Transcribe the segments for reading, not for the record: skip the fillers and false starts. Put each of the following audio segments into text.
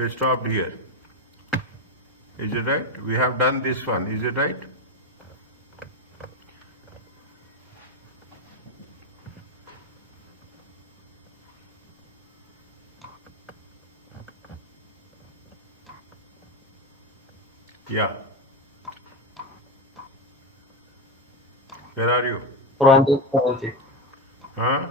We stopped here. Is it right? We have done this one. Is it right? Yeah. Where are you? 470. Huh?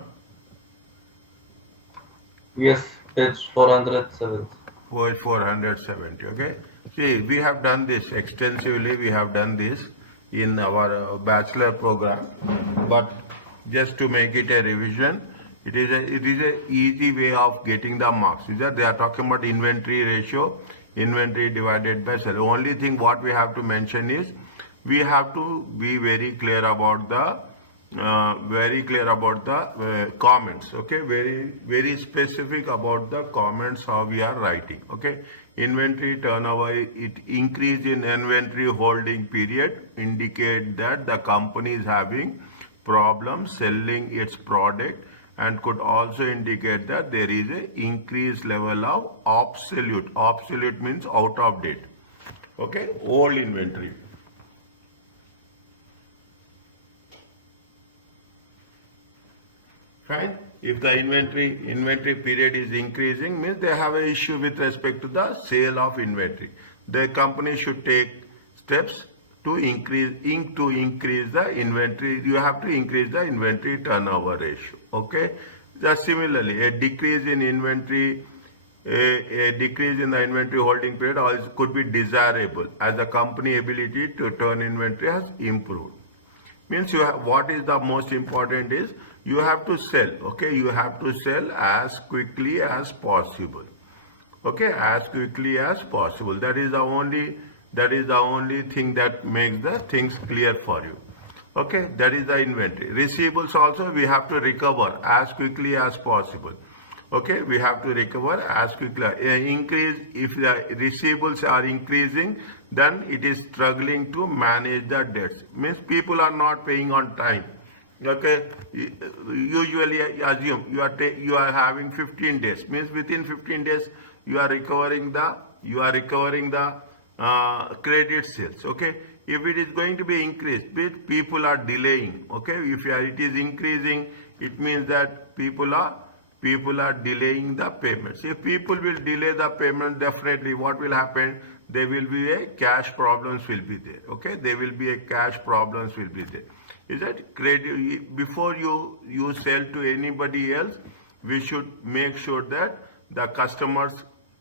Yes, page 470. Page 470. Okay. See, we have done this extensively. We have done this in our bachelor program, but just to make it a revision, it is a easy way of getting the marks. Is that they are talking about inventory ratio, inventory divided by sale. The only thing what we have to mention is we have to be very clear about the comments. Okay, very specific about the comments how we are writing. Okay, inventory turnover, it increase in inventory holding period indicate that the company is having problems selling its product, and could also indicate that there is a increased level of obsolete means out of date. Okay, old inventory. Fine. If the inventory period is increasing, means they have an issue with respect to the sale of inventory. The company should take steps to increase the inventory. You have to increase the inventory turnover ratio. Okay. Just similarly, a decrease in a decrease in the inventory holding period also could be desirable as the company ability to turn inventory has improved. Means you have, what is the most important is you have to sell. Okay, you have to sell as quickly as possible. Okay, as quickly as possible. That is the only thing that makes the things clear for you. Okay, that is the inventory. Receivables also we have to recover as quickly as possible. Okay, we have to recover as quickly. Increase, if the receivables are increasing, then it is struggling to manage the debts. Means people are not paying on time. Okay, usually assume you are having 15 days. Means within 15 days you are recovering the credit sales. Okay, if it is going to be increased, people are delaying. Okay, if it is increasing, it means that people are delaying the payments. If people will delay the payment, definitely what will happen? There will be a cash problems will be there. Okay, there will be a cash problems will be there. Is that credit? Before you sell to anybody else, we should make sure that the customers,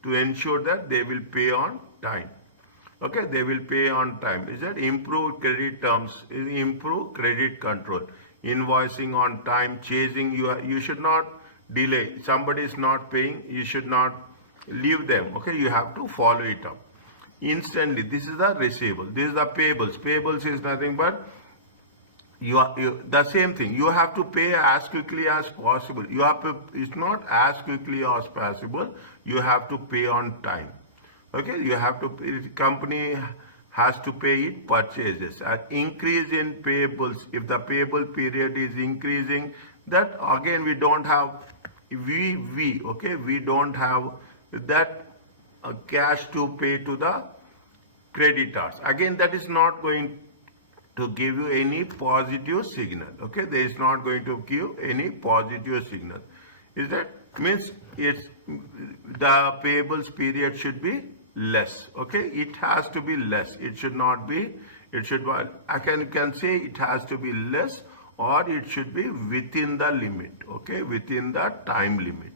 to ensure that they will pay on time. Okay, they will pay on time. Is that improve credit terms? Improve credit control. Invoicing on time, chasing. You should not delay. Somebody is not paying, you should not leave them. Okay, you have to follow it up instantly. This is the receivable. This is the payables. Payables is nothing but the same thing. You have to pay as quickly as possible. You have to. It's not as quickly as possible. You have to pay on time. Okay, you have to. Company has to pay it purchases. An increase in payables. If the payable period is increasing, that again we don't have. We don't have that cash to pay to the creditors. Again, that is not going to give you any positive signal. Okay, there is not going to give any positive signal. Is that means it's the payables period should be less. Okay, it has to be less. It should not be. It should. I can say it has to be less, or it should be within the limit. Okay, within the time limit.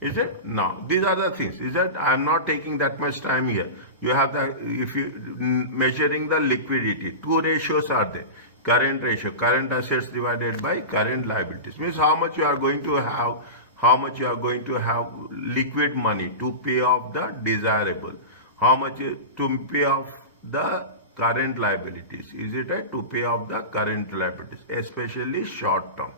Is it? Now, these are the things. Is that I'm not taking that much time here. You have if you measuring the liquidity, two ratios are there. Current ratio, current assets divided by current liabilities. Means how much you are going to have liquid money to pay off the desirable. How much to pay off the current liabilities. Is it right? To pay off the current liabilities, especially short term.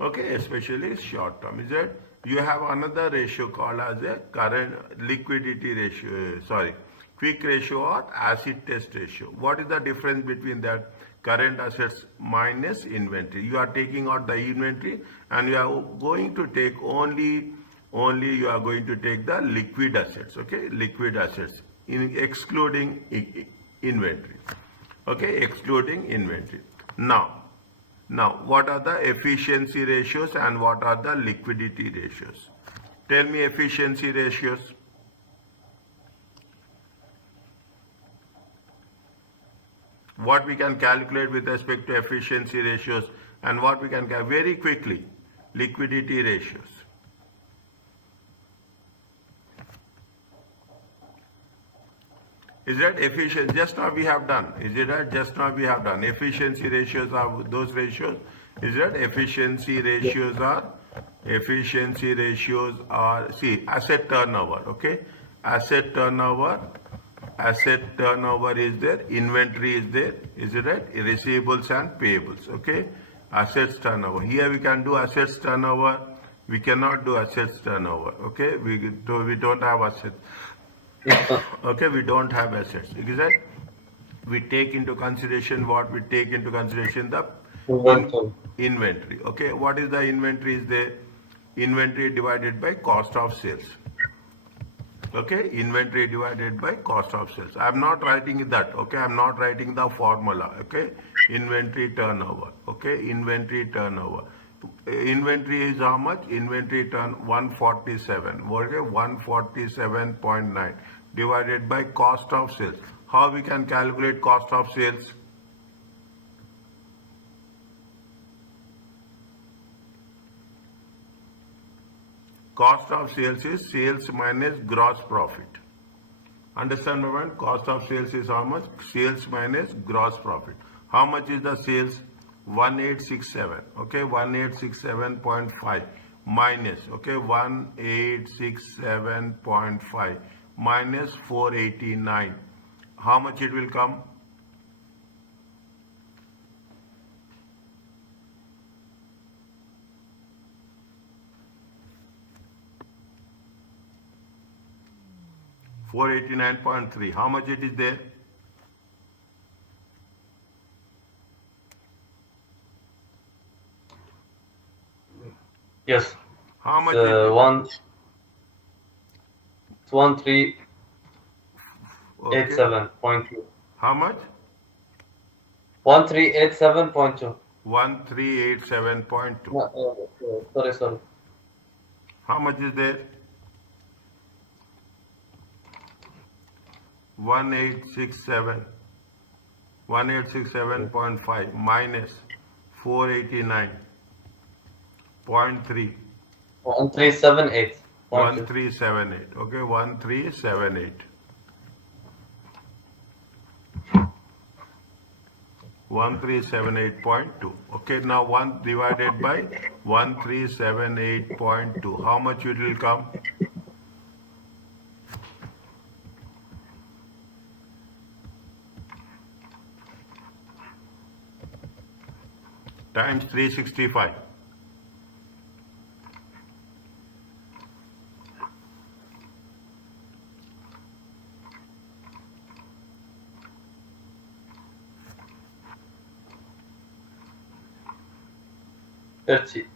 Okay, especially short term. Is it? You have another ratio called as a current liquidity ratio, quick ratio or acid test ratio. What is the difference between that? Current assets minus inventory. You are taking out the inventory and you are going to take only only you are going to take the liquid assets, okay, liquid assets, excluding inventory, okay, excluding inventory. Now, what are the efficiency ratios and what are the liquidity ratios? Tell me efficiency ratios. What we can calculate with respect to efficiency ratios and what we can calculate very quickly, liquidity ratios. Is that efficient? Just now we have done. Is it that just now we have done? Efficiency ratios are those ratios. Is that efficiency ratios are see asset turnover, okay? Asset turnover is there, inventory is there, is it right? Receivables and payables, okay? Assets turnover. Here we can do assets turnover. We cannot do assets turnover, okay? We don't have assets. Okay, we don't have assets. Exactly. We take into consideration what we take into consideration the inventory. Okay, what is the inventory? Is the inventory divided by cost of sales. Okay, inventory divided by cost of sales. I am not writing that. Okay, I am not writing the formula. Okay, inventory turnover. Okay, inventory turnover. Inventory is how much? Inventory turn 147. Okay, 147.9 divided by cost of sales. How we can calculate cost of sales? Cost of sales is sales minus gross profit. Understand my point? Cost of sales is how much? Sales minus gross profit. How much is the sales? 1867. Okay, 1867.5 minus, okay, 1867.5 minus 489. How much it will come? $489.3. How much it is there? Yes. How much? It's 1387.2. How much? 1387.2. 1387.2. Sorry. How much is there? 1867. 1867.5 minus 489.3. 1378. 1378. Okay, 1378. 1378.2. Okay, now 1 divided by 1378.2. How much it will come? Times 365. $30.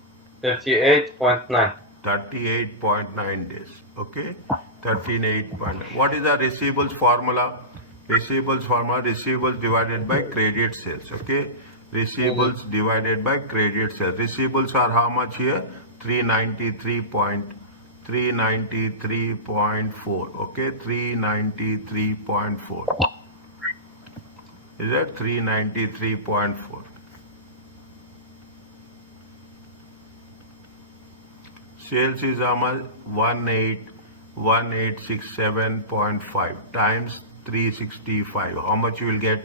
38.9. 38.9 days. Okay, 38. What is the receivables formula? Receivables divided by credit sales. Okay, receivables divided by credit sales. Receivables are how much here? 393.4. Okay, 393.4. Is that 393.4? Sales is how much? 1867.5 times 365. How much you will get?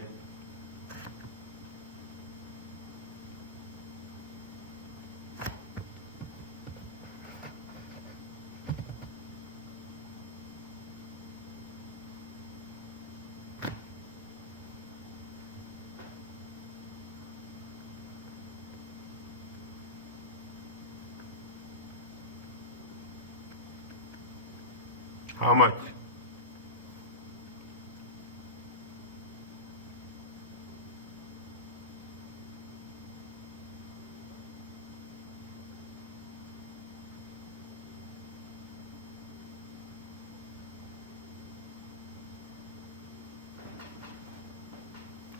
How much?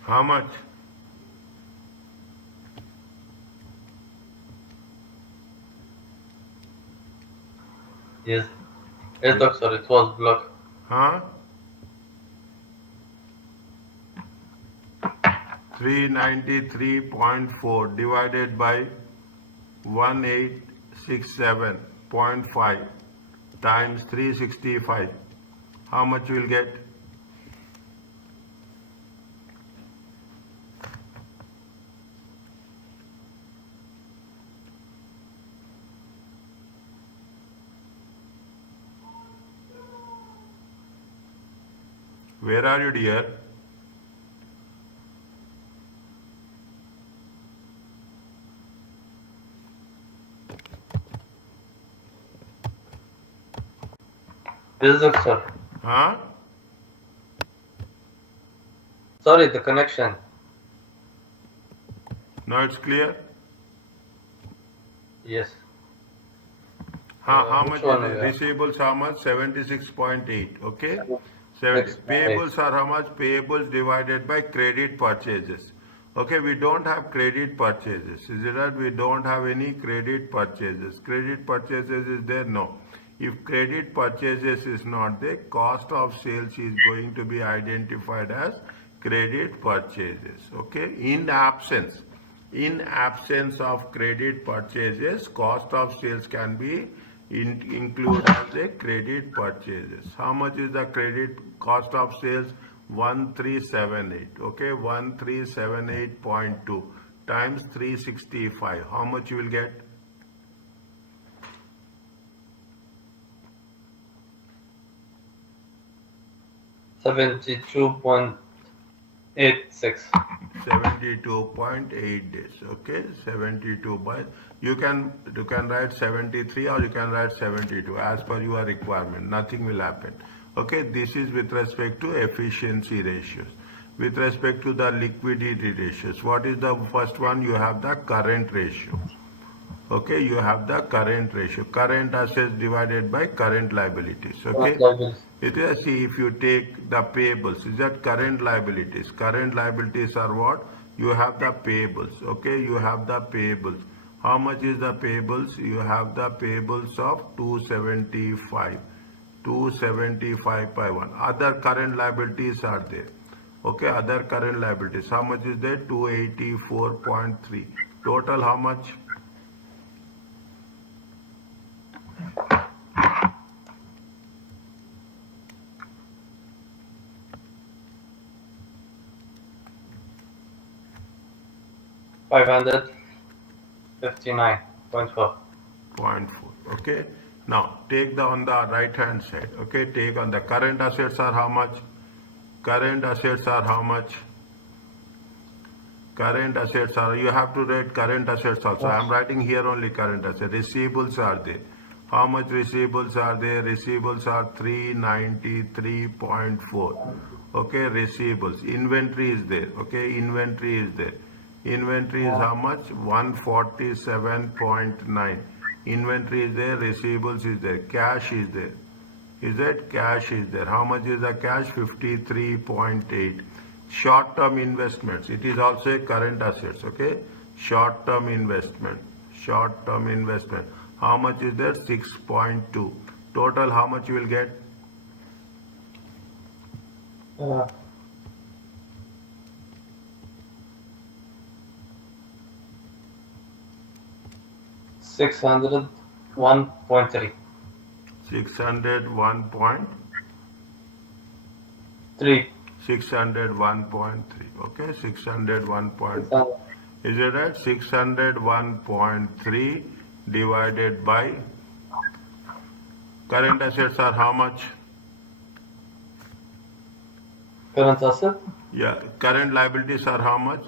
How much? Yes. Yes, doctor, it was blocked. Huh? 393.4 divided by 1867.5 times 365. How much you will get? Where are you, dear? Yes, doctor. Huh? Sorry, the connection. Now it's clear? Yes. How Which much is one? it? Receivables how much? 76.8. Okay? 70. 6.8. Payables are how much? Payables divided by credit purchases. Okay, we don't have credit purchases. Is it right? We don't have any credit purchases. Credit purchases is there? No. If credit purchases is not there, cost of sales is going to be identified as credit purchases. Okay? In absence of credit purchases, cost of sales can be include as a credit purchases. How much is the credit cost of sales? 1378. Okay, 1378.2 times 365. How much you will get? 72.86. 72.8 days. Okay, 72 by you can write 73 or you can write 72 as per your requirement. Nothing will happen. Okay, this is with respect to efficiency ratios. With respect to the liquidity ratios, what is the first one? You have the current ratio. Okay, you have the current ratio. Current assets divided by current liabilities. Okay. It is, see, if you take the payables, is that current liabilities? Current liabilities are what? You have the payables. Okay, you have the payables. How much is the payables? You have the payables of 275. 275 by 1. Other current liabilities are there. Okay, other current liabilities. How much is there? 284.3. Total how much? 559.4. 0.4. Okay. Now take the on the right hand side. Okay. Take on the current assets are how much? Current assets are how much? Current assets are, you have to write current assets also. I am writing here only current assets. Receivables are there. How much receivables are there? Receivables are 393.4. Okay, receivables. Inventory is there. Okay, inventory is there. Inventory is how much? 147.9. Inventory is there. Receivables is there. Cash is there. Is that cash is there? How much is the cash? 53.8. Short-term investments. It is also a current assets. Okay. Short-term investment. Short-term investment. How much is there? 6.2. Total, how much you will get? Uh, 601.3. 601.3. 3. 601.3. Okay. 601.3. Is it right? 601.3 divided by current assets are how much? Current asset? Yeah, current liabilities are how much?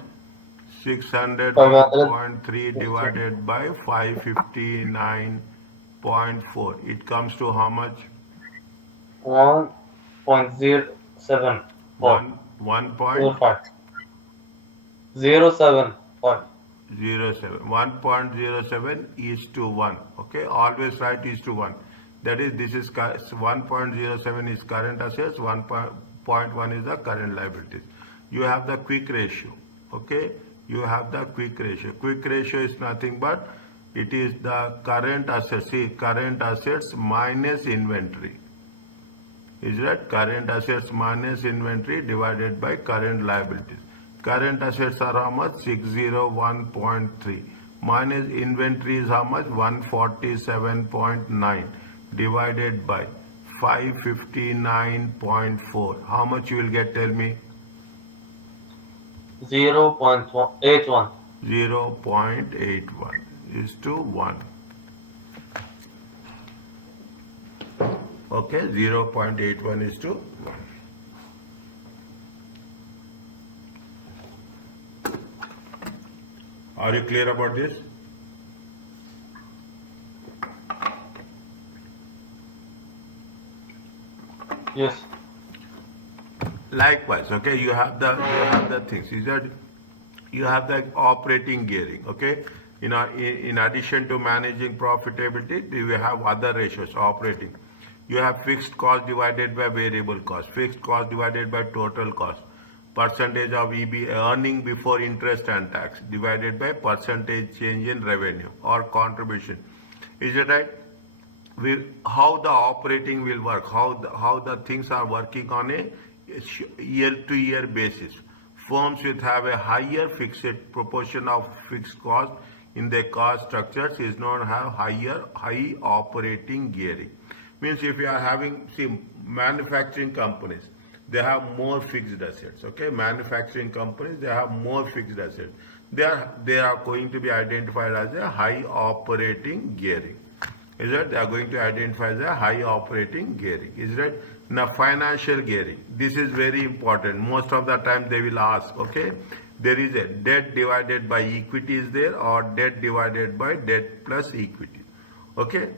500. 601.3 divided by 559.4. It comes to how much? 1.074. 1.07. 0.075. 1.07 is to 1. Okay, always write is to 1. That is, this is 1.07 is current assets, 1.1 is the current liabilities. you have the quick ratio. Okay, you have the quick ratio. Quick ratio is nothing but it is the current assets. See, current assets minus inventory. Is that current assets minus inventory divided by current liabilities. Current assets are how much? 601.3 minus inventory is how much? 147.9 divided by 559.4. How much you will get? Tell me. 0.81. 0.81 is to 1. Okay, 0.81 is to 1. Are you clear about this? Yes. Likewise, okay, you have the things. Is that you have the operating gearing, okay? In addition to managing profitability, you have other ratios operating. You have fixed cost divided by variable cost, fixed cost divided by total cost, percentage of EB earning before interest and tax divided by percentage change in revenue or contribution. Is it right? How the operating will work, how the things are working on a year-to-year basis. Firms which have a higher fixed proportion of fixed cost in their cost structures is known to have high operating gearing. Means if you are having, see, manufacturing companies, they have more fixed assets. Okay, manufacturing companies, they have more fixed assets. They are going to be identified as a high operating gearing. Is that they are going to identify as a high operating gearing? Is that now financial gearing? This is very important. Most of the time they will ask. Okay, there is a debt divided by equity is there, or debt divided by debt plus equity. Okay.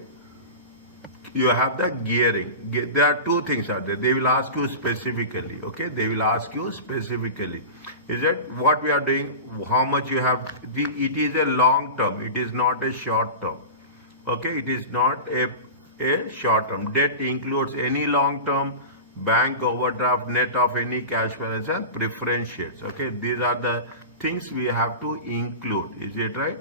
You have the gearing. There are two things are there. They will ask you specifically. Okay, they will ask you specifically. Is that what we are doing? How much you have? It is a long term. It is not a short term. Okay, it is not a short term. Debt includes any long term, bank overdraft, net of any cash balance, and preference shares. Okay, these are the things we have to include. Is it right?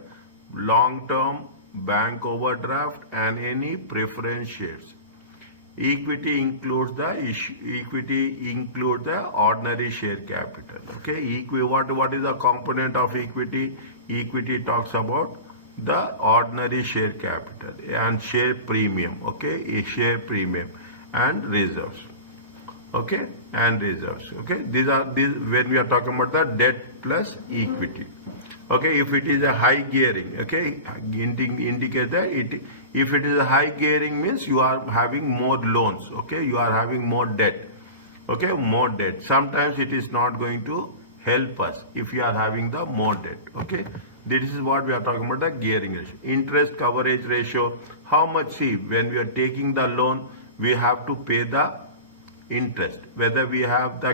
Long term, bank overdraft, and any preference shares. Equity includes the ordinary share capital. Okay, what is the component of equity? Equity talks about the ordinary share capital and share premium. Okay, a share premium and reserves. Okay, and reserves. Okay, these when we are talking about the debt plus equity. Okay, if it is a high gearing, okay, indicate that if it is a high gearing means you are having more loans, okay, you are having more debt, okay, more debt. Sometimes it is not going to help us if you are having the more debt, okay. This is what we are talking about, the gearing ratio. Interest coverage ratio, how much, see, when we are taking the loan, we have to pay the interest, whether we have the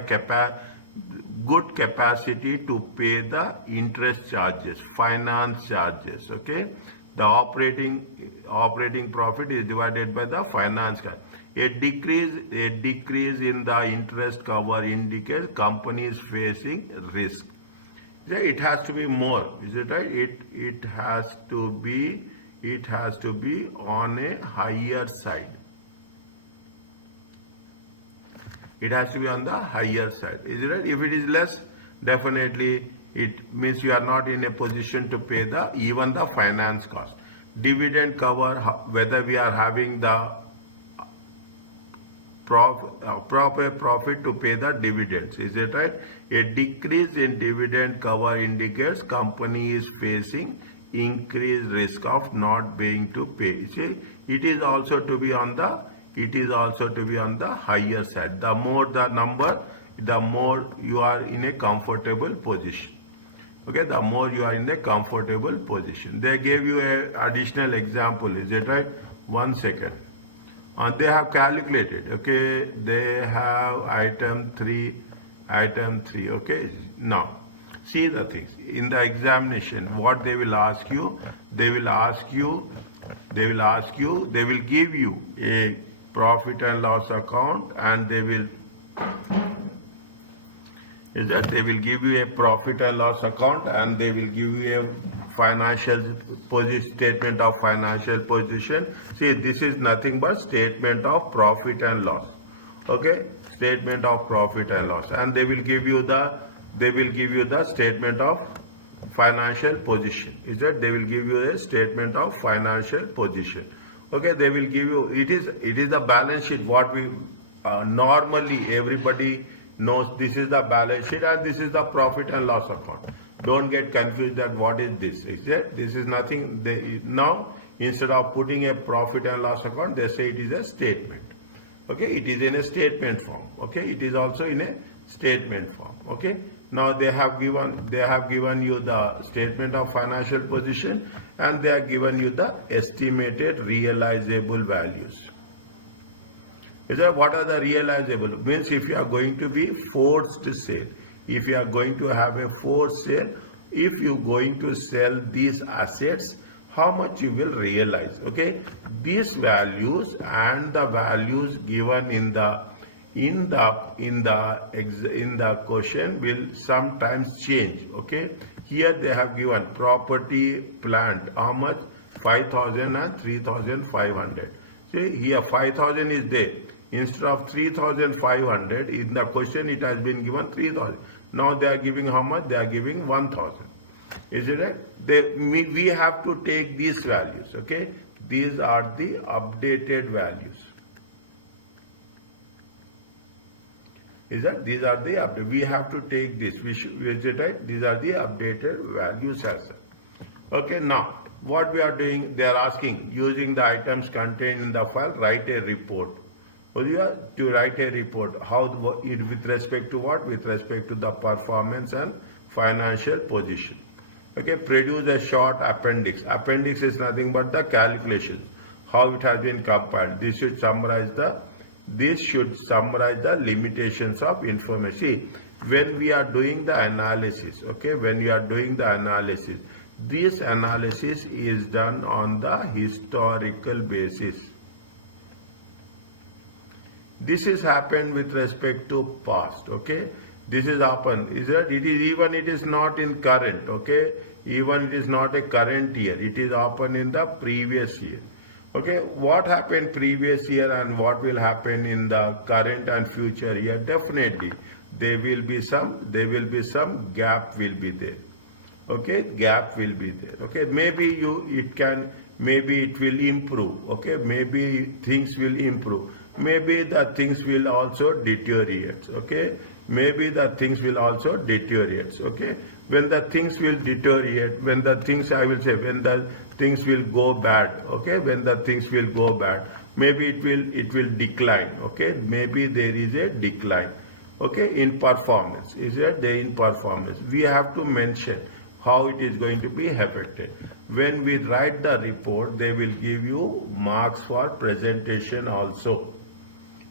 good capacity to pay the interest charges, finance charges, okay. The operating profit is divided by the finance charge. A decrease in the interest cover indicates company is facing risk. It has to be more, is it right? It has to be on a higher side. It has to be on the higher side. Is it right? If it is less, definitely it means you are not in a position to pay even the finance cost. Dividend cover, whether we are having the proper profit to pay the dividends. Is it right? A decrease in dividend cover indicates company is facing increased risk of not being to pay. See, it is also to be on the higher side. The more the number, the more you are in a comfortable position. Okay, the more you are in a comfortable position. They gave you an additional example. Is it right? 1 second. They have calculated. Okay, they have item 3. Okay, now see the things in the examination. What they will ask you? They will give you a profit and loss account, and they will Is that they will give you a profit and loss account, and they will give you a financial position, statement of financial position. See, this is nothing but statement of profit and loss. Okay, statement of profit and loss, and they will give you the statement of financial position. Is that they will give you a statement of financial position. Okay, they will give you, it is the balance sheet what we normally everybody knows. This is the balance sheet and this is the profit and loss account. Don't get confused that what is this. Is it? This is nothing. Now instead of putting a profit and loss account, they say it is a statement. Okay, it is in a statement form. Okay, it is also in a statement form. Okay, now they have given you the statement of financial position, and they have given you the estimated realizable values. Is that what are the realizable? Means if you are going to be forced sale, if you are going to have a forced sale, if you are going to sell these assets, how much you will realize. Okay, these values and the values given in the question will sometimes change. Okay, here they have given property plant how much, 5,000 and 3,500. See here 5,000 is there. Instead of 3,500 in the question, it has been given 3,000. Now they are giving how much? They are giving 1,000. Is it right? We have to take these values. Okay, these are the updated values. Is that these are the updated? We have to take this. Is it right? These are the updated values as well. Okay, now what we are doing? They are asking, using the items contained in the file, write a report. You have to write a report. How with respect to what? With respect to the performance and financial position. Okay, produce a short appendix. Appendix is nothing but the calculation, how it has been compiled. This should summarize the limitations of information. See, when we are doing the analysis, okay, when you are doing the analysis, this analysis is done on the historical basis. This is happened with respect to past. Okay, this is happened. Is that it is even it is not in current. Okay, even it is not a current year. It is happened in the previous year. Okay, what happened previous year and what will happen in the current and future year? Definitely, there will be some gap will be there. Okay, gap will be there. Okay, maybe it will improve. Okay, maybe things will improve. Maybe the things will also deteriorate. Okay, maybe the things will also deteriorate. Okay, when the things will deteriorate, when the things will go bad. Okay, when the things will go bad, maybe it will decline. Okay, maybe there is a decline. Okay, in performance. Is that there in performance? We have to mention how it is going to be affected. When we write the report, they will give you marks for presentation also.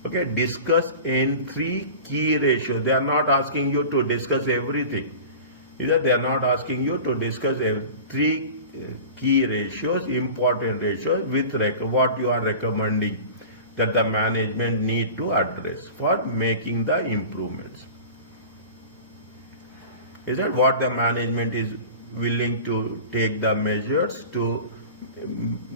Okay, discuss in 3 key ratios. They are not asking you to discuss everything. Either they are not asking you to discuss 3 key ratios, important ratios, with what you are recommending that the management need to address for making the improvements. Is that what the management is willing to take the measures to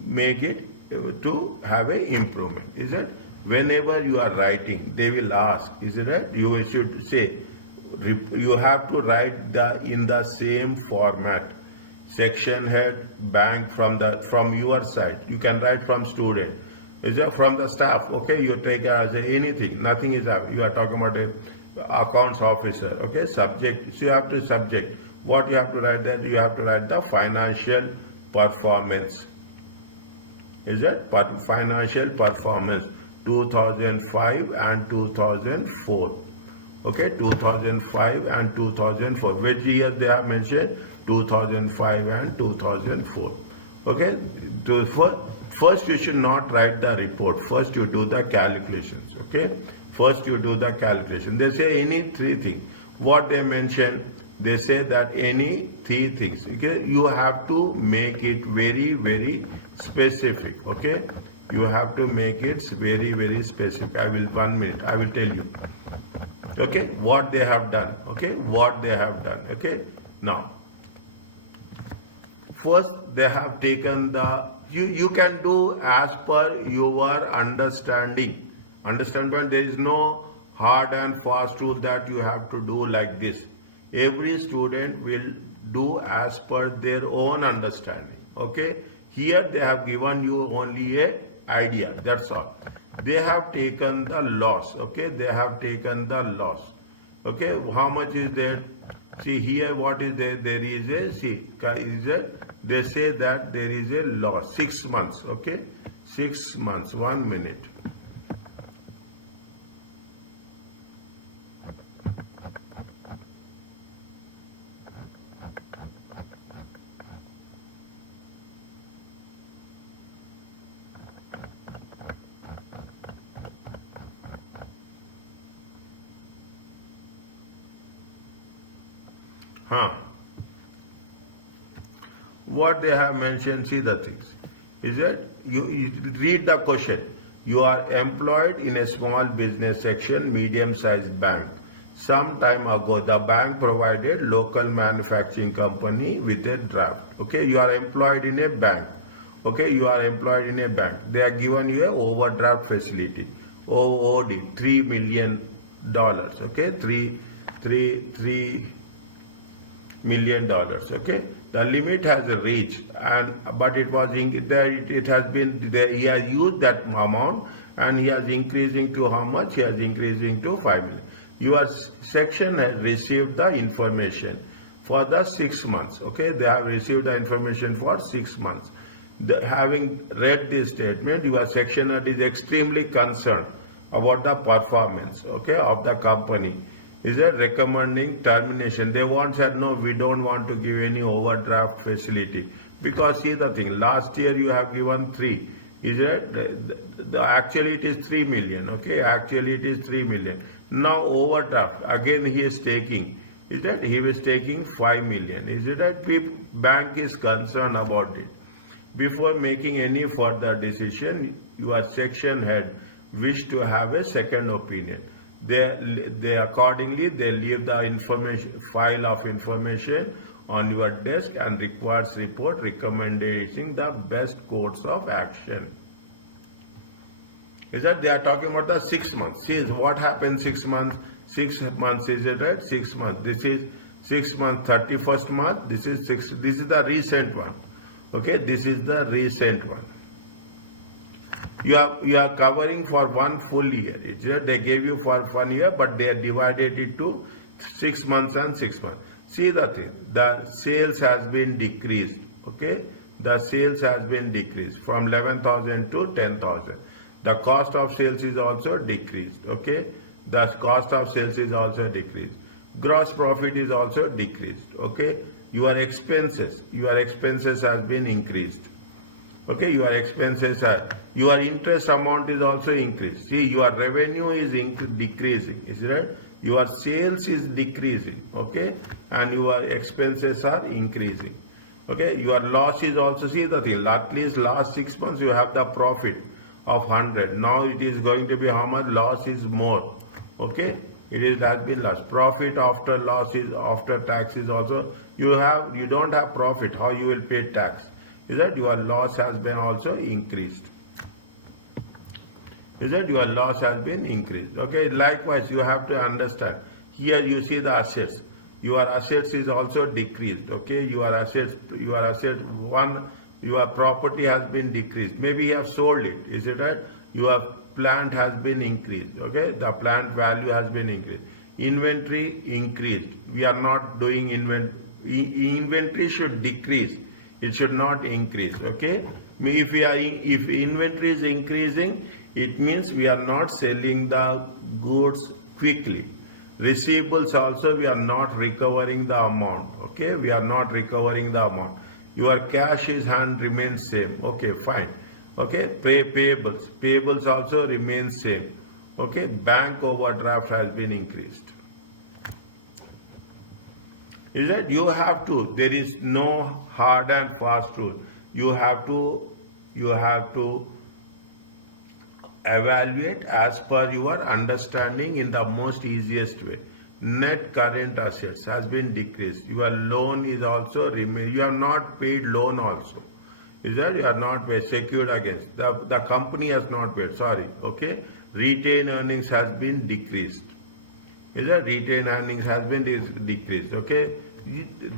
make it to have a improvement? Is it? Whenever you are writing, they will ask, is it right? You should say, you have to write in the same format. Section head, bank from your side. You can write from student. Is it from the staff? Okay, you take as anything. Nothing is happening. You are talking about a accounts officer. Okay, subject. So you have to subject. What you have to write there? You have to write the financial performance. Is it? Financial performance 2005 and 2004. Okay, 2005 and 2004. Which year they have mentioned? 2005 and 2004. Okay, first you should not write the report. First you do the calculations. Okay, first you do the calculation. They say any 3 things. What they mention, they say that any 3 things. Okay, you have to make it very, very specific. Okay, you have to make it very, very specific. 1 minute, I will tell you. Okay, what they have done. Okay, what they have done. Okay, now first they have taken the you can do as per your understanding. Understand? There is no hard and fast rule that you have to do like this. Every student will do as per their own understanding. Okay, here they have given you only a idea, that's all. They have taken the loss. Okay, they have taken the loss. Okay, how much is there? See here, what is there? There is a, see, is a, they say that there is a loss, 6 months. Okay, 6 months, 1 minute. Huh. What they have mentioned, see the things. Is it? You read the question. You are employed in a small business section, medium-sized bank. Some time ago, the bank provided local manufacturing company with a draft. Okay, you are employed in a bank. Okay, you are employed in a bank. They are given you a overdraft facility. OOD, $3 million. Okay, three million dollars. Okay, the limit has reached, and but it was it has been he has used that amount, and he has increasing to how much? He has increasing to 5 million. Your section has received the information for the 6 months. Okay, they have received the information for 6 months. Having read this statement, your section head is extremely concerned about the performance, okay, of the company. Is it recommending termination? They want said no, we don't want to give any overdraft facility, because see the thing. Last year you have given 3. Is it actually it is 3 million? Okay, actually it is 3 million. Now overdraft again he is taking. Is that he was taking 5 million? Is it that bank is concerned about it? Before making any further decision, your section head wish to have a second opinion. They accordingly they leave the information file of information on your desk and requires report recommending the best course of action. Is that they are talking about the 6 months? See what happened 6 months? 6 months, is it right? 6 months. This is 6 months, 31st month. This is 6. This is the recent one. Okay, this is the recent one. You are covering for one full year. It's just they gave you for 1 year, but they divided it to 6 months and 6 months. See the thing, the sales has been decreased. Okay, the sales has been decreased from 11,000 to 10,000. The cost of sales is also decreased. Okay, the cost of sales is also decreased. Gross profit is also decreased. Okay, your expenses has been increased. Okay, your expenses are, your interest amount is also increased. See, your revenue is decreasing, is it right? Your sales is decreasing, okay, and your expenses are increasing. Okay, your loss is also, see the thing, at least last 6 months you have the profit of 100. Now it is going to be how much? Loss is more. Okay, has been loss. Profit after loss is after tax is also, you don't have profit. How you will pay tax? Is that your loss has been also increased? Is that your loss has been increased? Okay, likewise you have to understand. Here you see the assets. Your assets is also decreased. Okay, your assets one, your property has been decreased. Maybe you have sold it. Is it right? Your plant has been increased. Okay, the plant value has been increased. Inventory increased. We are not doing inventory should decrease. It should not increase. Okay, if inventory is increasing, it means we are not selling the goods quickly. Receivables also we are not recovering the amount. Okay, we are not recovering the amount. Your cash is hand remains same. Okay, fine. Okay, payables also remains same. Okay, bank overdraft has been increased. Is that you have to, there is no hard and fast rule. You have to evaluate as per your understanding in the most easiest way. Net current assets has been decreased. Your loan is also remain. You have not paid loan also. Is that you are not paid, secured against. The company has not paid. Sorry. Okay. Retained earnings has been decreased. Is that retained earnings has been decreased. Okay.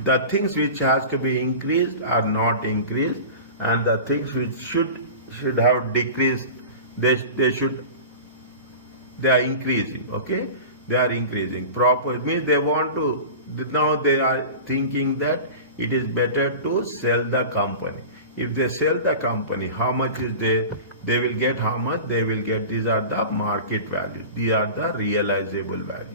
The things which has to be increased are not increased, and the things which should have decreased, they should, they are increasing. Okay, they are increasing. Proper, it means they want to, now they are thinking that it is better to sell the company. If they sell the company, how much is they will get, how much they will get. These are the market values, these are the realizable values.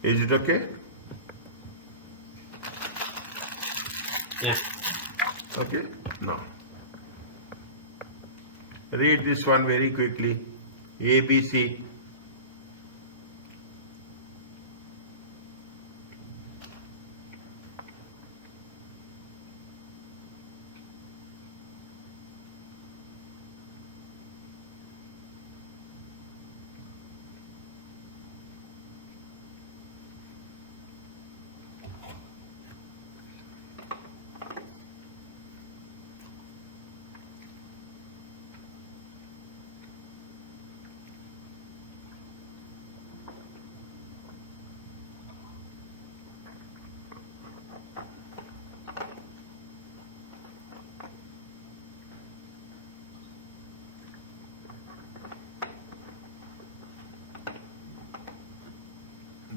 Is it okay? Yes. Okay, now read this one very quickly. ABC.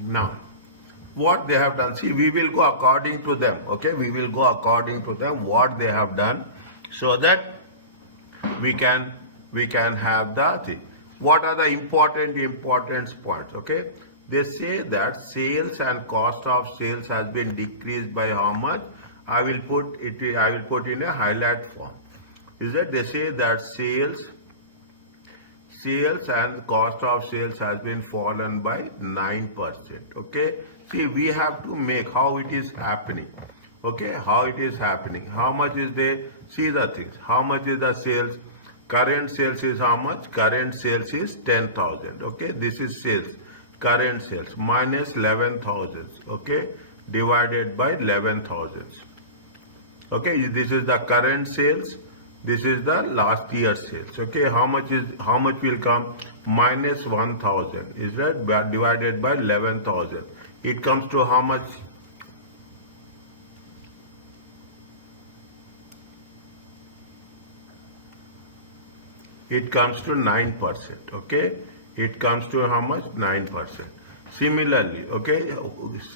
Now, what they have done, see, we will go according to them. Okay, we will go according to them what they have done, so that we can have the thing. What are the important points? Okay, they say that sales and cost of sales has been decreased by how much? I will put in a highlight form. Is that they say that sales and cost of sales has been fallen by 9%. Okay, see, we have to make how it is happening. Okay, how it is happening, how much is they, see the things, how much is the sales. Current sales is how much? Current sales is 10,000. Okay, this is sales. Current sales minus 11,000. Okay, divided by 11,000. Okay, this is the current sales, this is the last year sales. Okay, how much will come? Minus 1,000, is that divided by 11,000. It comes to how much? It comes to 9%. Okay, it comes to how much? 9%. Similarly, okay,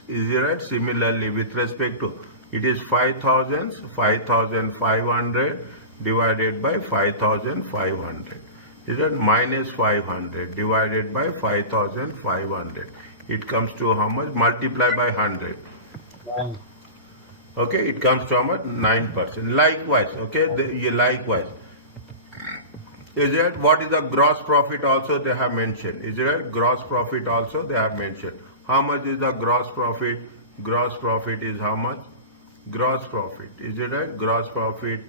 is it right? Similarly, with respect to, it is 5,500 divided by 5,500. Is that minus 500 divided by 5,500? It comes to how much? Multiply by 100. Nine. Okay, it comes to how much? 9%. Likewise, okay, likewise. Is it what is the gross profit also they have mentioned? Is it gross profit also they have mentioned? How much is the gross profit? Gross profit is how much? Gross profit. Is it right? Gross profit.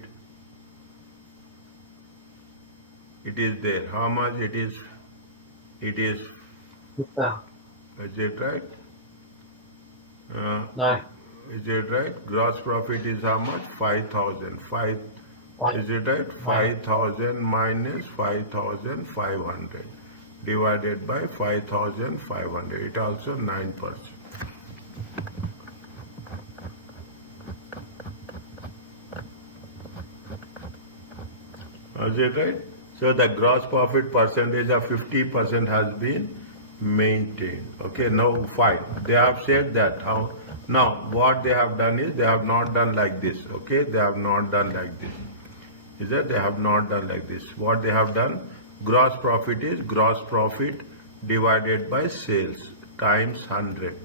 It is there. How much it is? It is. Yeah. Is it right? Nine. Is it right? Gross profit is how much? 5,000. Is it right? 5,000 minus 5,500 divided by 5,500. It also 9%. Is it right? So the gross profit percentage of 50% has been maintained. Okay, now fine. They have said that how. Now what they have done is they have not done like this. Okay, they have not done like this. Is that they have not done like this. What they have done, gross profit is gross profit divided by sales times 100.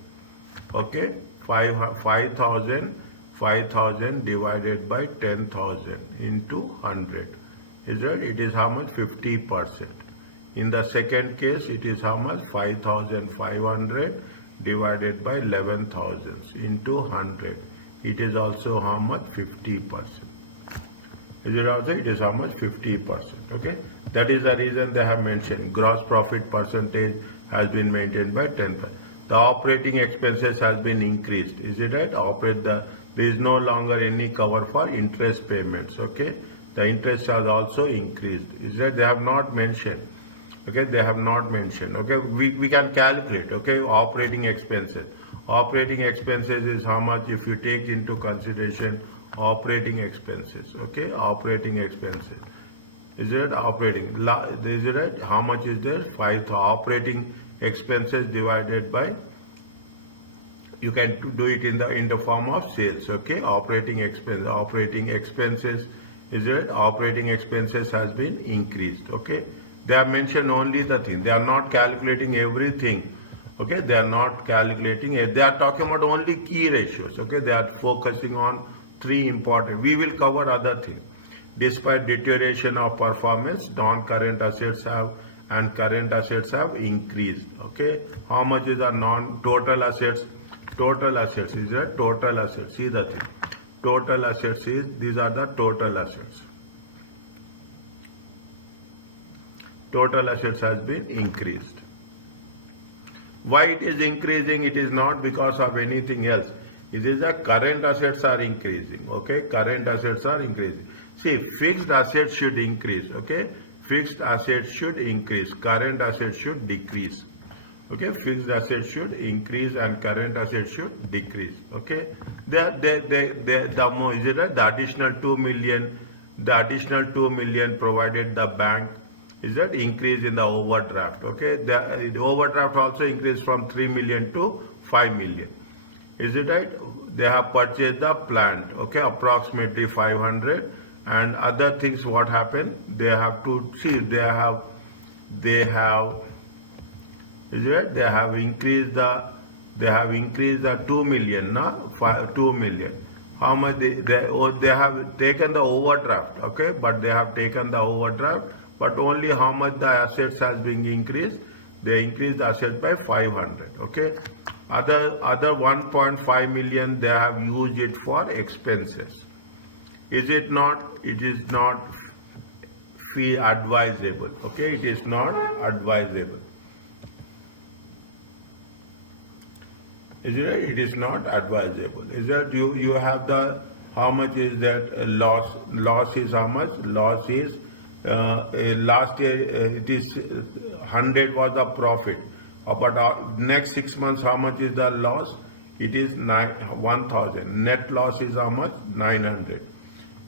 Okay, 5,000 divided by 10,000 into 100. Is it? It is how much? 50%. In the second case, it is how much? 5,500 divided by 11,000 into 100. It is also how much? 50%. Is it also? It is how much? 50%. Okay. That is the reason they have mentioned gross profit percentage has been maintained by 10%. The operating expenses has been increased. Is it right? There is no longer any cover for interest payments. Okay. The interest has also increased. Is that they have not mentioned? Okay, they have not mentioned. Okay, we can calculate. Okay, operating expenses. Operating expenses is how much if you take into consideration operating expenses. Okay, operating expenses. Is it operating? Is it right? How much is there? 5 operating expenses divided by. You can do it in the form of sales. Okay, operating expenses. Is it? Operating expenses has been increased. Okay, they have mentioned only the thing. They are not calculating everything. Okay, they are not calculating it. They are talking about only key ratios. Okay, they are focusing on 3 important. We will cover other things. Despite deterioration of performance, non-current assets have and current assets have increased. Okay, how much is the total assets? Total assets is a total assets. See the thing. Total assets is, these are the total assets. Total assets has been increased. Why it is increasing? It is not because of anything else. It is the current assets are increasing. Okay, current assets are increasing. See, fixed assets should increase. Okay, fixed assets should increase. Current assets should decrease. Okay, fixed assets should increase and current assets should decrease. Okay, the additional 2 million, the additional 2 million provided the bank is that increase in the overdraft. Okay, the overdraft also increased from 3 million to 5 million. Is it right? They have purchased the plant. Okay, approximately 500 and other things. What happened? They have to see. They have. Is it? They have increased the 2 million, no? 2 million. How much they have taken the overdraft, okay? But they have taken the overdraft, but only how much the assets has been increased? They increased the assets by 500, okay? Other 1.5 million they have used it for expenses. Is it not? It is not fee advisable, okay? It is not advisable. Is it right? It is not advisable. Is that you have the, how much is that loss? Loss is how much? Loss is last year it is 100 was the profit. But next 6 months how much is the loss? It is 1,000. Net loss is how much? 900.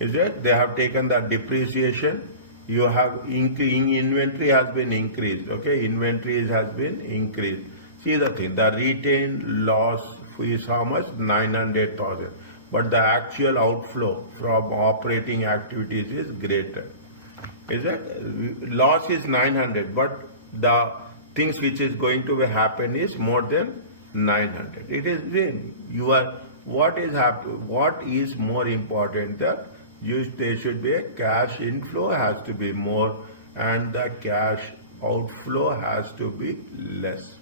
Is it? They have taken the depreciation. You have inventory has been increased. Okay, inventory has been increased. See the thing, the retained loss is how much? 900,000. But the actual outflow from operating activities is greater. Is it? Loss is 900, but the things which is going to happen is more than 900. It is what is more important that there should be a cash inflow has to be more and the cash outflow has to be less.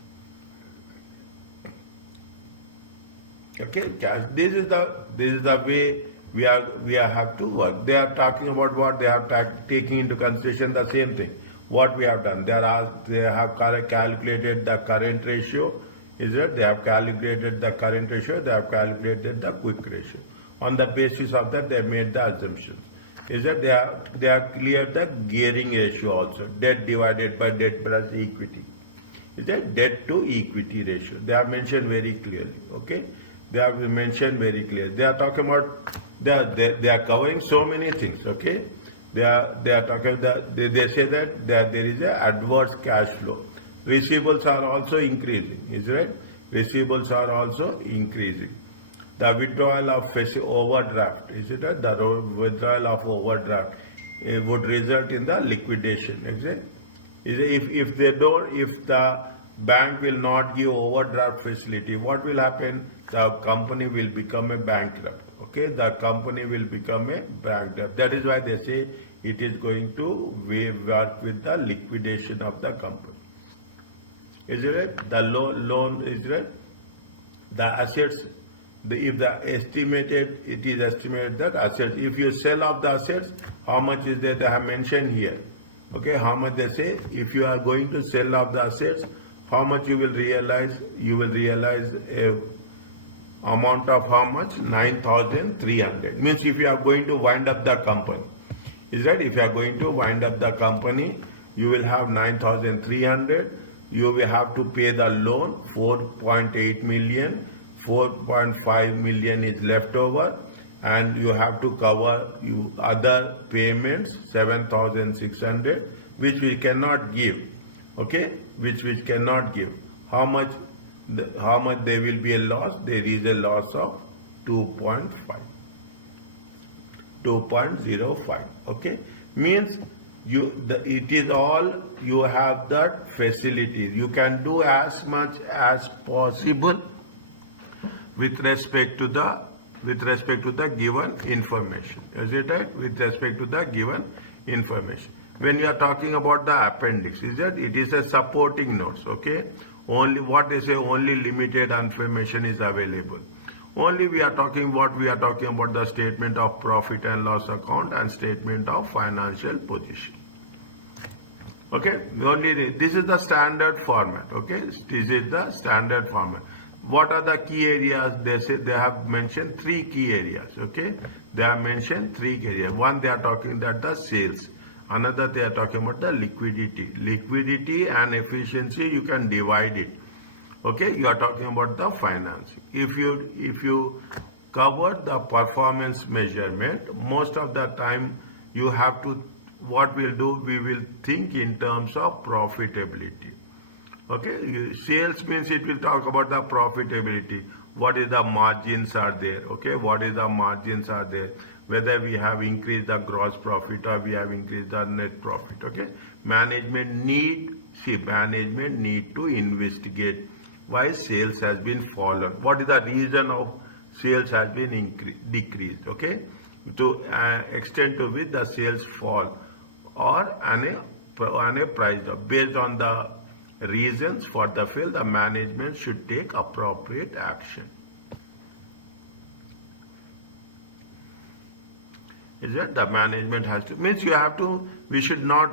Okay, cash. This is the way we have to work. They are talking about what they have taking into consideration the same thing. What we have done, they have calculated the current ratio. Is it? They have calculated the current ratio. They have calculated the quick ratio. On the basis of that, they made the assumptions. Is that they have cleared the gearing ratio also. Debt divided by debt plus equity. Is that debt to equity ratio? They have mentioned very clearly. Okay. They have mentioned very clear. They are talking about they are covering so many things. Okay, they are talking that they say that there is a adverse cash flow. Receivables are also increasing. Is right? Receivables are also increasing. The withdrawal of overdraft. Is it right? The withdrawal of overdraft would result in the liquidation. Is it? If the bank will not give overdraft facility, what will happen? The company will become a bankrupt. Okay, the company will become a bankrupt. That is why they say it is going to work with the liquidation of the company. Is it right? The loan is right. The assets, if the estimated, it is estimated that assets, if you sell off the assets, how much is there? They have mentioned here. Okay, how much they say, if you are going to sell off the assets, how much you will realize? You will realize a amount of how much? 9,300. Means if you are going to wind up the company, is that if you are going to wind up the company, you will have 9,300. You will have to pay the loan 4.8 million, 4.5 million is left over, and you have to cover other payments 7,600, which we cannot give. Okay, which we cannot give. How much there will be a loss? There is a loss of 2.05. Okay, means it is all, you have that facilities. You can do as much as possible with respect to the given information. Is it right? With respect to the given information. When you are talking about the appendix, is that it is a supporting notes. Okay, only what they say, only limited information is available. Only we are talking about the statement of profit and loss account and statement of financial position. Okay, this is the standard format. Okay, this is the standard format. What are the key areas? They say they have mentioned 3 key areas. Okay, they have mentioned 3 key areas. One, they are talking that the sales. Another, they are talking about the liquidity and efficiency. You can divide it. Okay, you are talking about the financing. If you cover the performance measurement, most of the time you have to, what we'll do, we will think in terms of profitability. Okay, sales means it will talk about the profitability. What is the margins are there? Okay, what is the margins are there? Whether we have increased the gross profit or we have increased the net profit. Okay, management need to investigate why sales has been fallen. What is the reason of sales has been decreased? Okay, to extent to which the sales fall or on a price drop. Based on the reasons for the fail, the management should take appropriate action. Is that the management has to, means you have to, we should not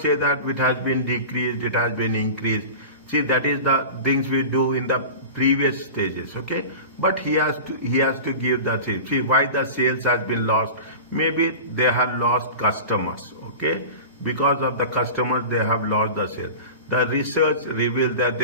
say that it has been decreased, it has been increased. See, that is the things we do in the previous stages. Okay, but he has to give the thing. See, why the sales has been lost? Maybe they have lost customers. Okay, because of the customers they have lost the sale. The research reveals that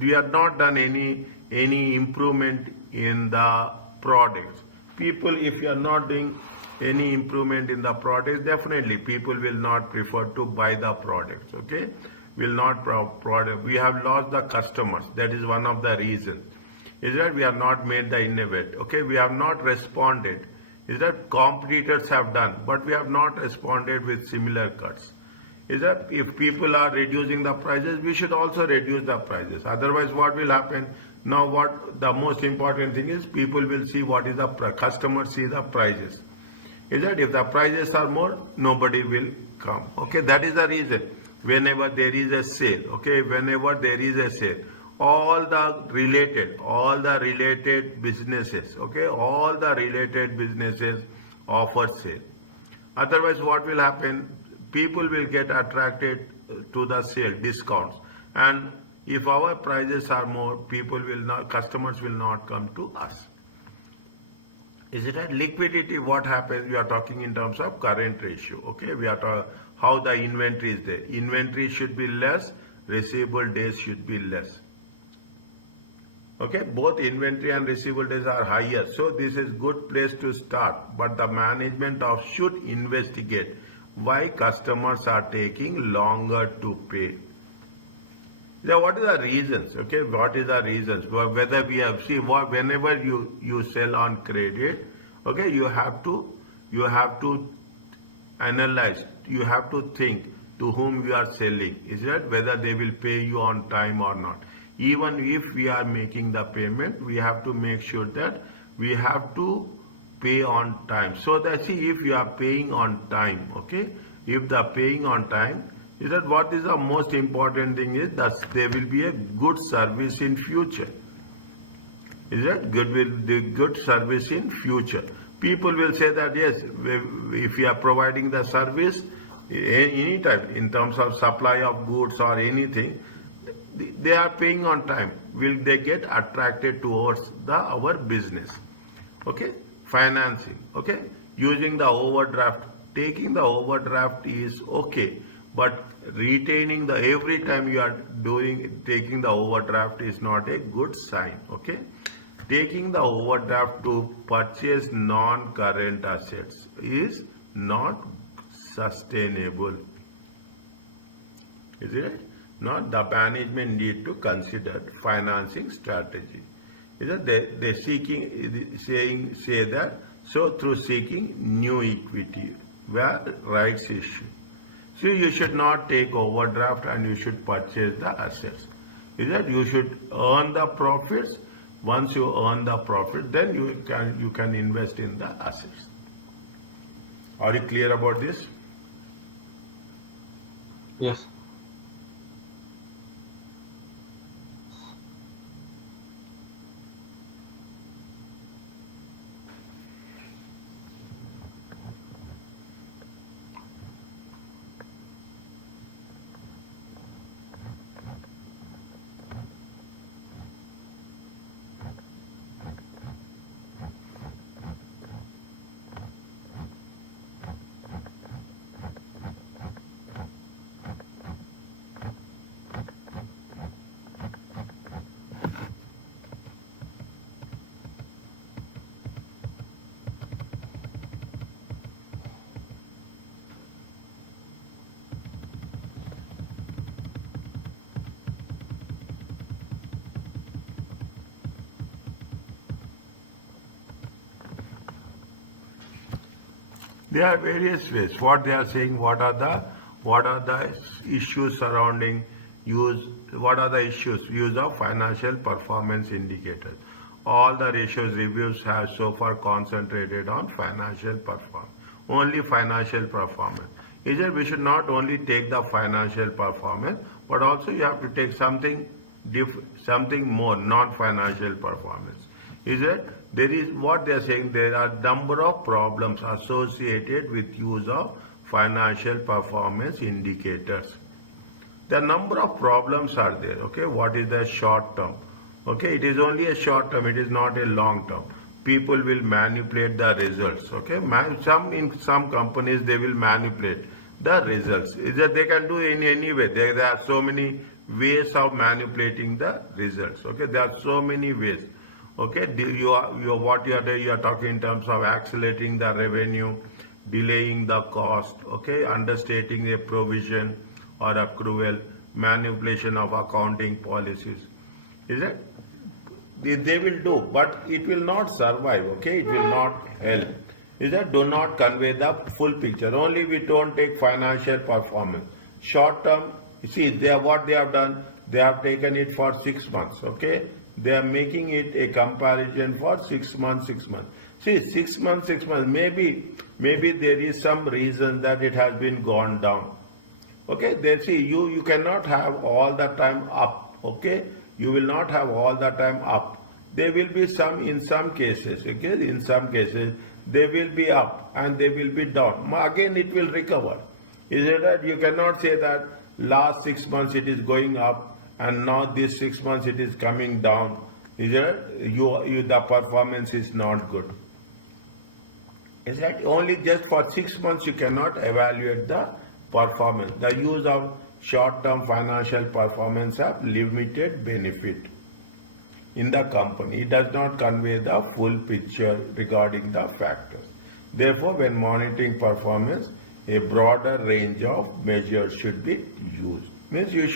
we have not done any improvement in the products. People, if you are not doing any improvement in the products, definitely people will not prefer to buy the products. Okay, will not product. We have lost the customers. That is one of the reasons. Is that we have not made the innovate. Okay, we have not responded. Is that competitors have done, but we have not responded with similar cuts. Is that if people are reducing the prices, we should also reduce the prices. Otherwise, what will happen? Now, what the most important thing is, people will see what is the customers see the prices. Is that if the prices are more, nobody will come. Okay, that is the reason. Whenever there is a sale, okay, whenever there is a sale, all the related businesses, okay, all the related businesses offer sale. Otherwise, what will happen? People will get attracted to the sale discounts, and if our prices are more, customers will not come to us. Is it right? Liquidity, what happens? We are talking in terms of current ratio. Okay, we are talking how the inventory is there. Inventory should be less, receivable days should be less. Okay, both inventory and receivable days are higher, so this is good place to start. But the management should investigate why customers are taking longer to pay. Now, what are the reasons? Okay, what is the reasons? Whether we have whenever you sell on credit, okay, you have to analyze. You have to think to whom you are selling. Is that whether they will pay you on time or not? Even if we are making the payment, we have to make sure that we have to pay on time. So that see if you are paying on time, okay, if the paying on time, is that what is the most important thing is that there will be a good service in future. Is that good will the good service in future? People will say that yes, if we are providing the service any type in terms of supply of goods or anything, they are paying on time. Will they get attracted towards our business? Okay, financing. Okay, using the overdraft, taking the overdraft is okay, but retaining the every time you are taking the overdraft is not a good sign. Okay, taking the overdraft to purchase non-current assets is not sustainable. Is it? Not the management need to consider financing strategy. Is that they say that so through seeking new equity where rights issue. So you should not take overdraft and you should purchase the assets. Is that you should earn the profits. Once you earn the profit, then you can invest in the assets. Are you clear about this? Yes. There are various ways. What they are saying, what are the issues surrounding use, what are the issues, use of financial performance indicators. All the ratios reviews have so far concentrated on financial performance, only financial performance. Is that we should not only take the financial performance, but also you have to take something more, non-financial performance. Is that there is what they are saying, there are number of problems associated with use of financial performance indicators. The number of problems are there. Okay, what is the short term? Okay, it is only a short term, it is not a long term. People will manipulate the results. Okay, in some companies they will manipulate the results. Is that they can do in any way. There are so many ways of manipulating the results. Okay, there are so many ways. Okay, what you are doing, you are talking in terms of accelerating the revenue, delaying the cost, okay, understating a provision or accrual, manipulation of accounting policies. Is it? They will do, but it will not survive, okay, it will not help. Is that do not convey the full picture. Only we don't take financial performance. Short term, see, what they have done, they have taken it for 6 months, okay? They are making it a comparison for 6 months, 6 months. See, 6 months, 6 months, maybe there is some reason that it has been gone down. Okay, they see you cannot have all the time up, okay? You will not have all the time up. There will be in some cases, okay? In some cases, they will be up and they will be down. Again, it will recover. Is it that you cannot say that last 6 months it is going up and now this 6 months it is coming down? Is it the performance is not good? Is that only just for 6 months you cannot evaluate the performance? The use of short-term financial performance have limited benefit in the company. It does not convey the full picture regarding the factors. Therefore, when monitoring performance, a broader range of measures should be used. Means you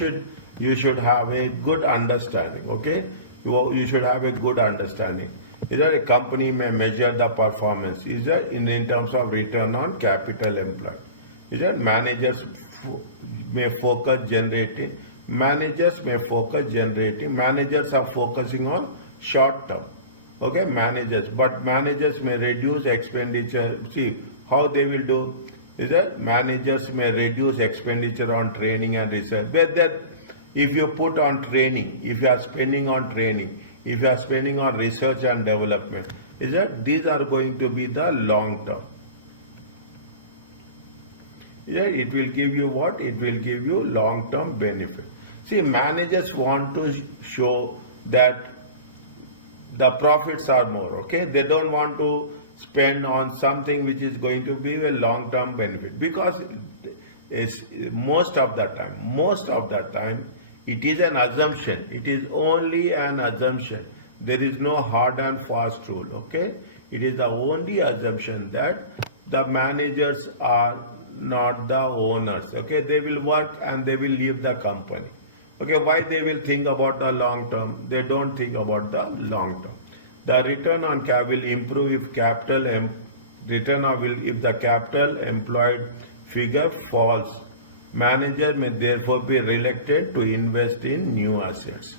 should have a good understanding. Okay, you should have a good understanding. Is that a company may measure the performance? Is that in terms of return on capital employed? Is that managers may focus generating? Managers are focusing on short term. Okay, managers, but managers may reduce expenditure. See how they will do is that managers may reduce expenditure on training and research. But that if you put on training, if you are spending on training, if you are spending on research and development, is that these are going to be the long term. Yeah, it will give you what? It will give you long term benefit. See, managers want to show that the profits are more, okay? They don't want to spend on something which is going to be a long term benefit, because it's most of the time it is an assumption. It is only an assumption. There is no hard and fast rule, okay? It is the only assumption that the managers are not the owners, okay? They will work and they will leave the company. Okay, why they will think about the long term? They don't think about the long term. The return on capital will improve if if the capital employed figure falls. Manager may therefore be reluctant to invest in new assets.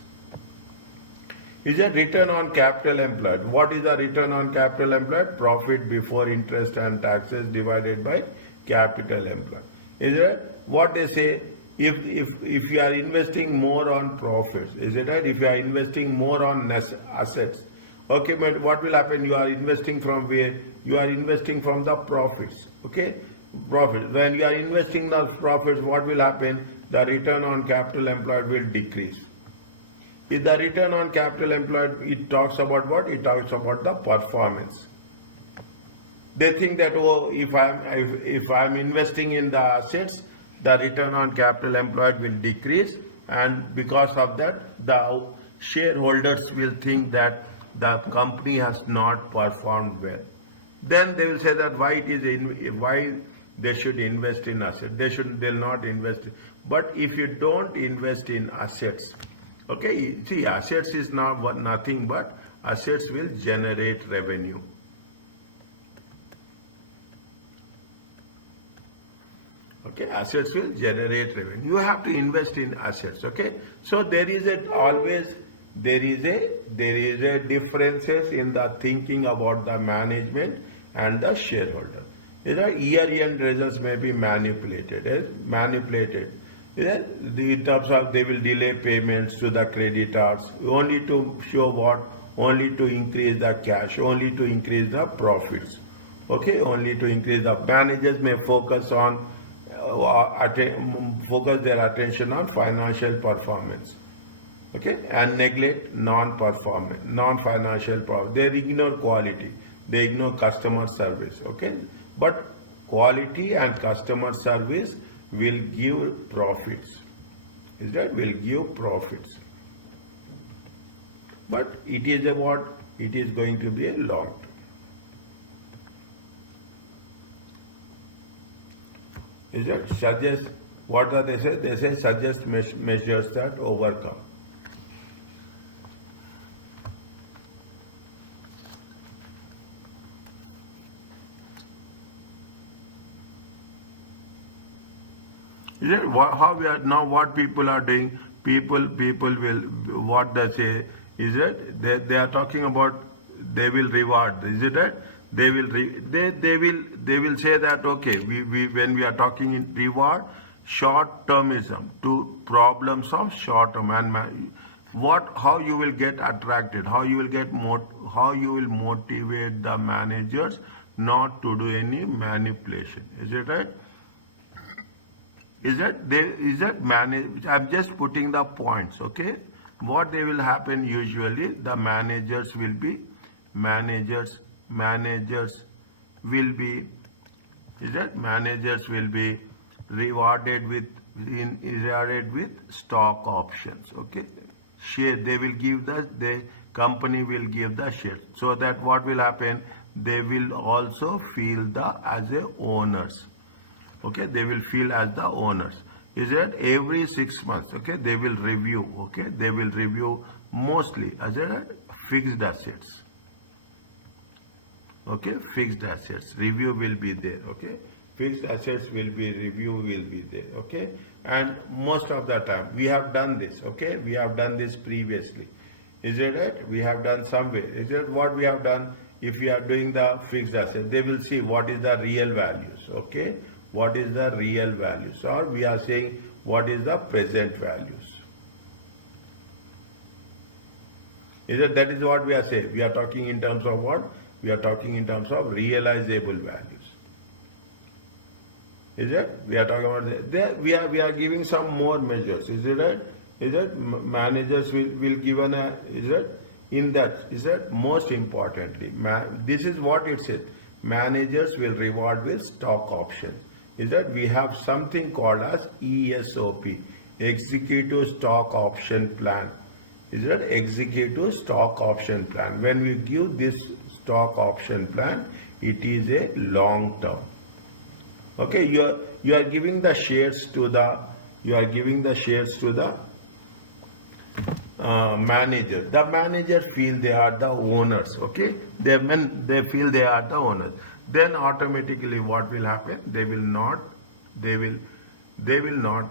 Is a return on capital employed. What is the return on capital employed? Profit before interest and taxes divided by capital employed. Is it what they say? If you are investing more on profits, is it right? If you are investing more on assets, okay, but what will happen? You are investing from where? You are investing from the profits, okay? Profits. When you are investing the profits, what will happen? The return on capital employed will decrease. If the return on capital employed, it talks about what? It talks about the performance. They think that, oh, if I'm investing in the assets, the return on capital employed will decrease, and because of that, the shareholders will think that the company has not performed well. Then they will say that why they should invest in assets. They'll not invest. But if you don't invest in assets, okay, see, assets is not nothing but assets will generate revenue. Okay, assets will generate revenue. You have to invest in assets. Okay, so there is a differences in the thinking about the management and the shareholder. Year-end results may be manipulated. In terms of they will delay payments to the creditors only to show what? Only to increase the cash, only to increase the profits. Okay, only to increase the managers may focus their attention on financial performance, okay, and neglect non-financial problem. They ignore quality, they ignore customer service, okay, but quality and customer service will give profits. Is that will give profits? But it is it is going to be a long term. Is that suggest, what are they say? They say suggest measures that overcome. Is it how we are now? What people are doing? People will, what they say is that they are talking about they will reward. Is it right? They will say that, okay, when we are talking in reward, short termism to problems of short term, and how you will get attracted, how you will motivate the managers not to do any manipulation. Is it right? I'm just putting the points, okay? What they will happen usually, the managers will be rewarded with stock options, okay? Share, they will give the company will give the share, so that what will happen, they will also feel as a owners, okay? They will feel as the owners. Is that every 6 months, okay, they will review, okay? They will review mostly as a fixed assets. Okay, fixed assets review will be there, okay? Fixed assets review will be there, okay? And most of the time we have done this, okay? We have done this previously. Is it right? We have done some way. Is it what we have done? If we are doing the fixed asset, they will see what is the real values. Okay, what is the real values, or we are saying what is the present values. Is it that is what we are saying? We are talking in terms of what? We are talking in terms of realizable values. Is it? We are talking about there. We are giving some more measures. Is it right? Is it managers will given a is it in that is it most importantly this is what it says. Managers will reward with stock option. Is that we have something called as ESOP, Executive Stock Option Plan. Is that executive stock option plan? When we give this stock option plan, it is a long term. Okay, you are giving the shares to the manager. The manager feel they are the owners. Okay, they feel they are the owners. Then automatically what will happen? They will not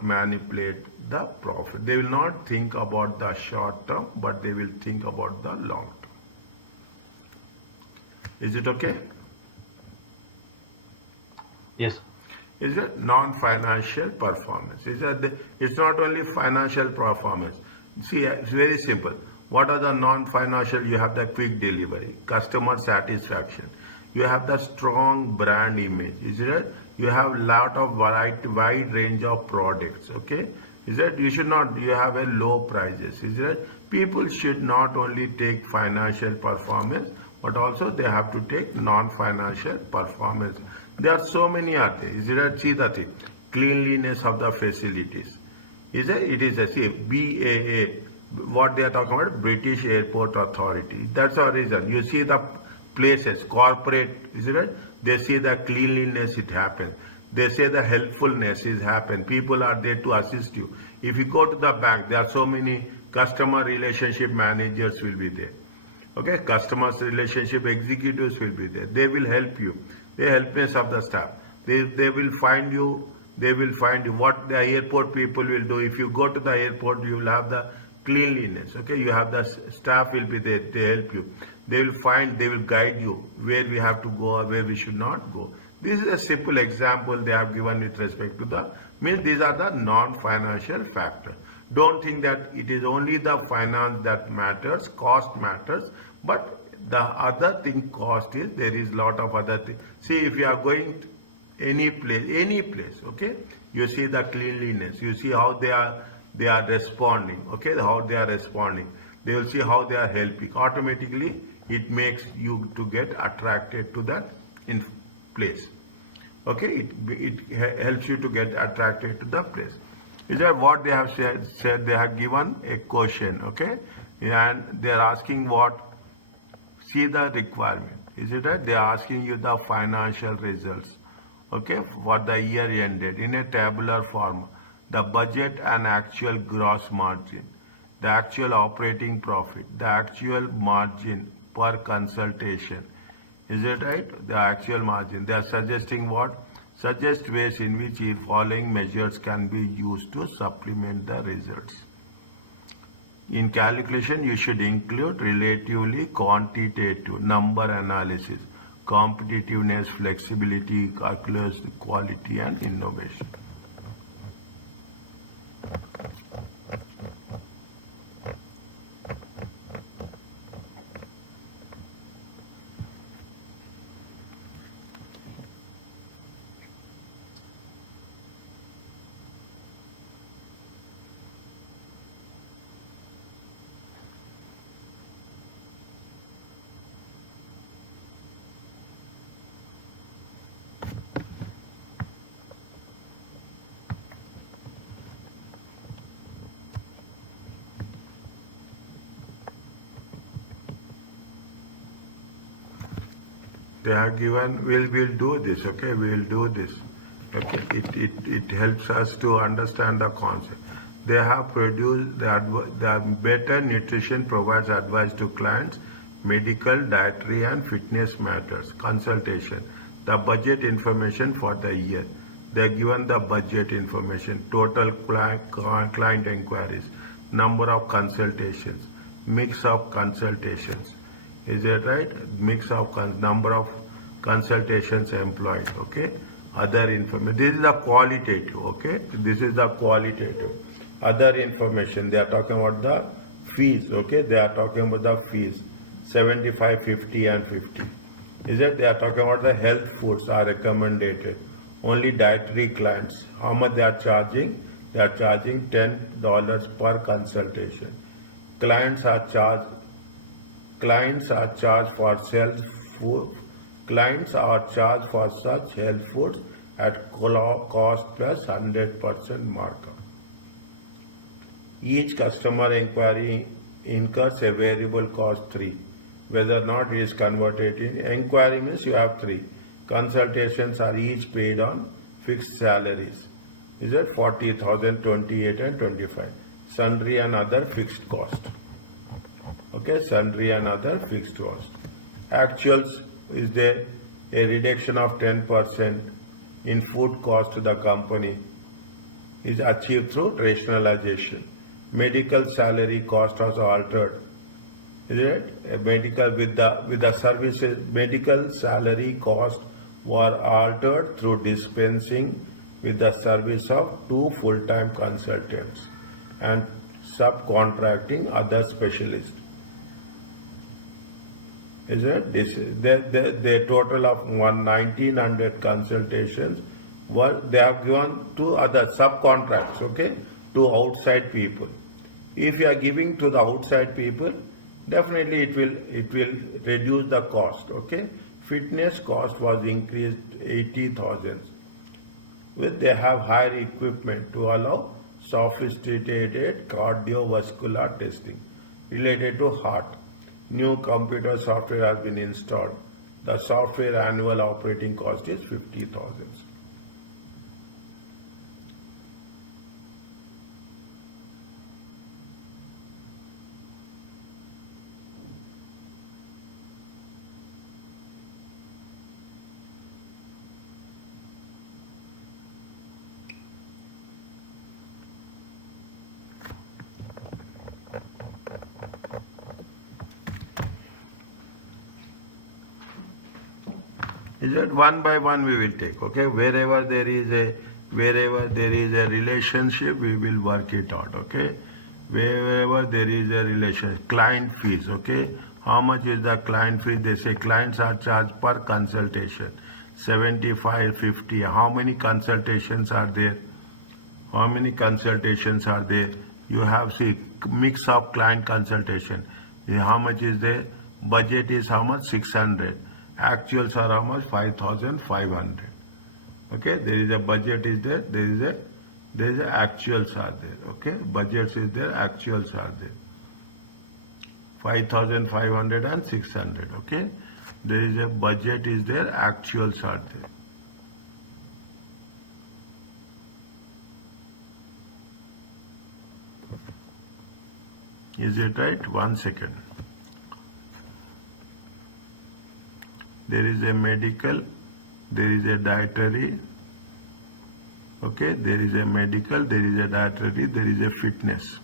manipulate the profit. They will not think about the short term, but they will think about the long term. Is it okay? Yes. Is it non-financial performance? It's not only financial performance. See, it's very simple. What are the non-financial? You have the quick delivery, customer satisfaction. You have the strong brand image. Is it? You have lot of wide range of products. Okay. Is that you should not? You have a low prices. Is it? People should not only take financial performance, but also they have to take non-financial performance. There are so many are there. Is it? See the thing. Cleanliness of the facilities. Is it? It is a see BAA. What they are talking about? British Airport Authority. That's our reason. You see the places, corporate. Is it? Right? They see the cleanliness. It happens. They say the helpfulness is happen. People are there to assist you. If you go to the bank, there are so many customer relationship managers will be there. Okay, customers relationship executives will be there. They will help you. The helpness of the staff. They will find you. They will find you. What the airport people will do. If you go to the airport, you will have the cleanliness. Okay, you have the staff will be there. They help you. They will find. They will guide you where we have to go or where we should not go. This is a simple example they have given with respect to the means these are the non-financial factors. Don't think that it is only the finance that matters, cost matters, but the other thing cost is there is lot of other things. See, if you are going to any place, okay, you see the cleanliness, you see how they are responding, okay, how they are responding. They will see how they are helping. Automatically, it makes you to get attracted to that in place. Okay, it helps you to get attracted to the place. Is that what they have said they have given a question, okay, and they are asking what, see the requirement. Is it right? They are asking you the financial results, okay, for the year ended in a tabular form, the budget and actual gross margin, the actual operating profit, the actual margin per consultation. Is it right? The actual margin. They are suggesting what? Suggest ways in which the following measures can be used to supplement the results. In calculation, you should include relatively quantitative number analysis, competitiveness, flexibility, calculus, quality, and innovation. They have given, we'll do this, okay, we'll do this. Okay, it helps us to understand the concept. They have produced the better nutrition provides advice to clients, medical, dietary and fitness matters, consultation, the budget information for the year. They are given the budget information, total client inquiries, number of consultations, mix of consultations. Is that right? Mix of number of consultations employed. Okay. Other information. This is the qualitative. Okay. This is the qualitative. Other information. They are talking about the fees. Okay. They are talking about the fees. 75, 50, and 50. Is it? They are talking about the health foods are recommended. Only dietary clients. How much they are charging? They are charging $10 per consultation. Clients are charged for health food. Clients are charged for such health foods at cost plus 100% markup. Each customer inquiry incurs a variable cost 3. Whether or not it is converted in inquiry means you have 3. Consultations are each paid on fixed salaries. Is it 40,000, 28 and 25. Sundry and other fixed cost. Okay, sundry and other fixed cost. Actuals, is there a reduction of 10% in food cost to the company is achieved through rationalization. Medical salary cost was altered. Is it? Medical with the services, medical salary cost were altered through dispensing with the service of 2 full-time consultants and subcontracting other specialists. Is it? The total of 1900 consultations they have given to other subcontracts, okay, to outside people. If you are giving to the outside people, definitely it will reduce the cost, okay. Fitness cost was increased 80,000. They have higher equipment to allow sophisticated cardiovascular testing related to heart. New computer software has been installed. The software annual operating cost is 50,000. Is that one by one we will take, okay? Wherever there is a relationship, we will work it out, okay? Wherever there is a relation, client fees, okay? How much is the client fee? They say clients are charged per consultation, 75, 50. How many consultations are there? How many consultations are there? You have see mix of client consultation. How much is there? Budget is how much? 600. Actuals are how much? 5,500. Okay, there is a budget is there. There is a actuals are there. Okay, budgets is there. Actuals are there. 5,500 and 600. Okay, there is a budget is there. Actuals are there. Is it right? 1 second. There is a medical, there is a dietary, okay, there is a medical, there is a dietary, there is a fitness,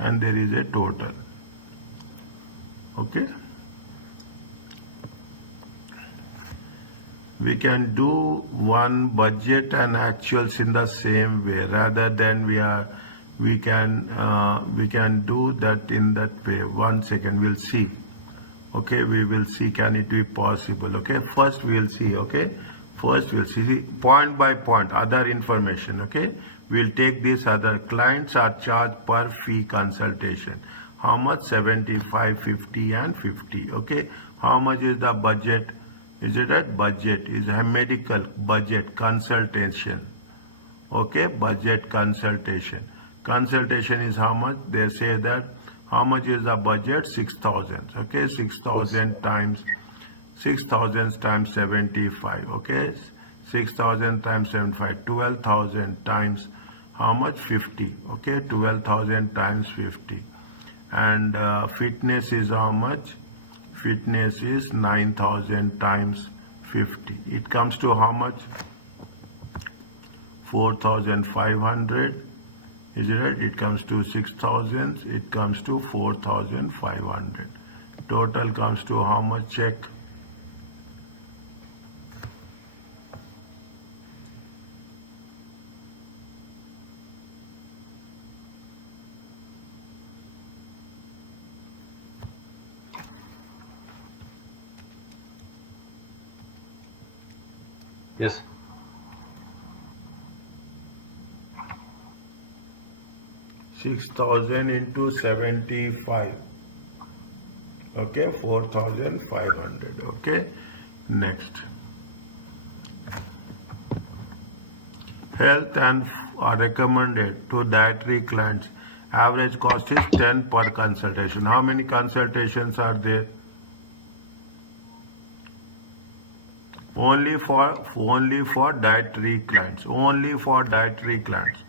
and there is a total, okay. We can do one budget and actuals in the same way rather than we can do that in that way. 1 second, we'll see. Okay, we will see can it be possible. Okay, first we will see. Okay, first we'll see point by point other information. Okay, we'll take this other clients are charged per fee consultation. How much? 75, 50 and 50. Okay, how much is the budget? Is it at budget? Is a medical budget consultation. Okay, budget consultation. Consultation is how much? They say that how much is the budget? 6,000. Okay, 6,000 times 75. Okay, 6,000 times 75. 12,000 times how much? 50. Okay, 12,000 times 50. And fitness is how much? Fitness is 9,000 times 50. It comes to how much? 4,500 Is it right? It comes to 6,000. It comes to 4,500. Total comes to how much? Check. Yes. 6,000 into 75. Okay, 4,500. Okay, next. Health and are recommended to dietary clients. Average cost is 10 per consultation. How many consultations are there? Only for dietary clients. Only for dietary clients.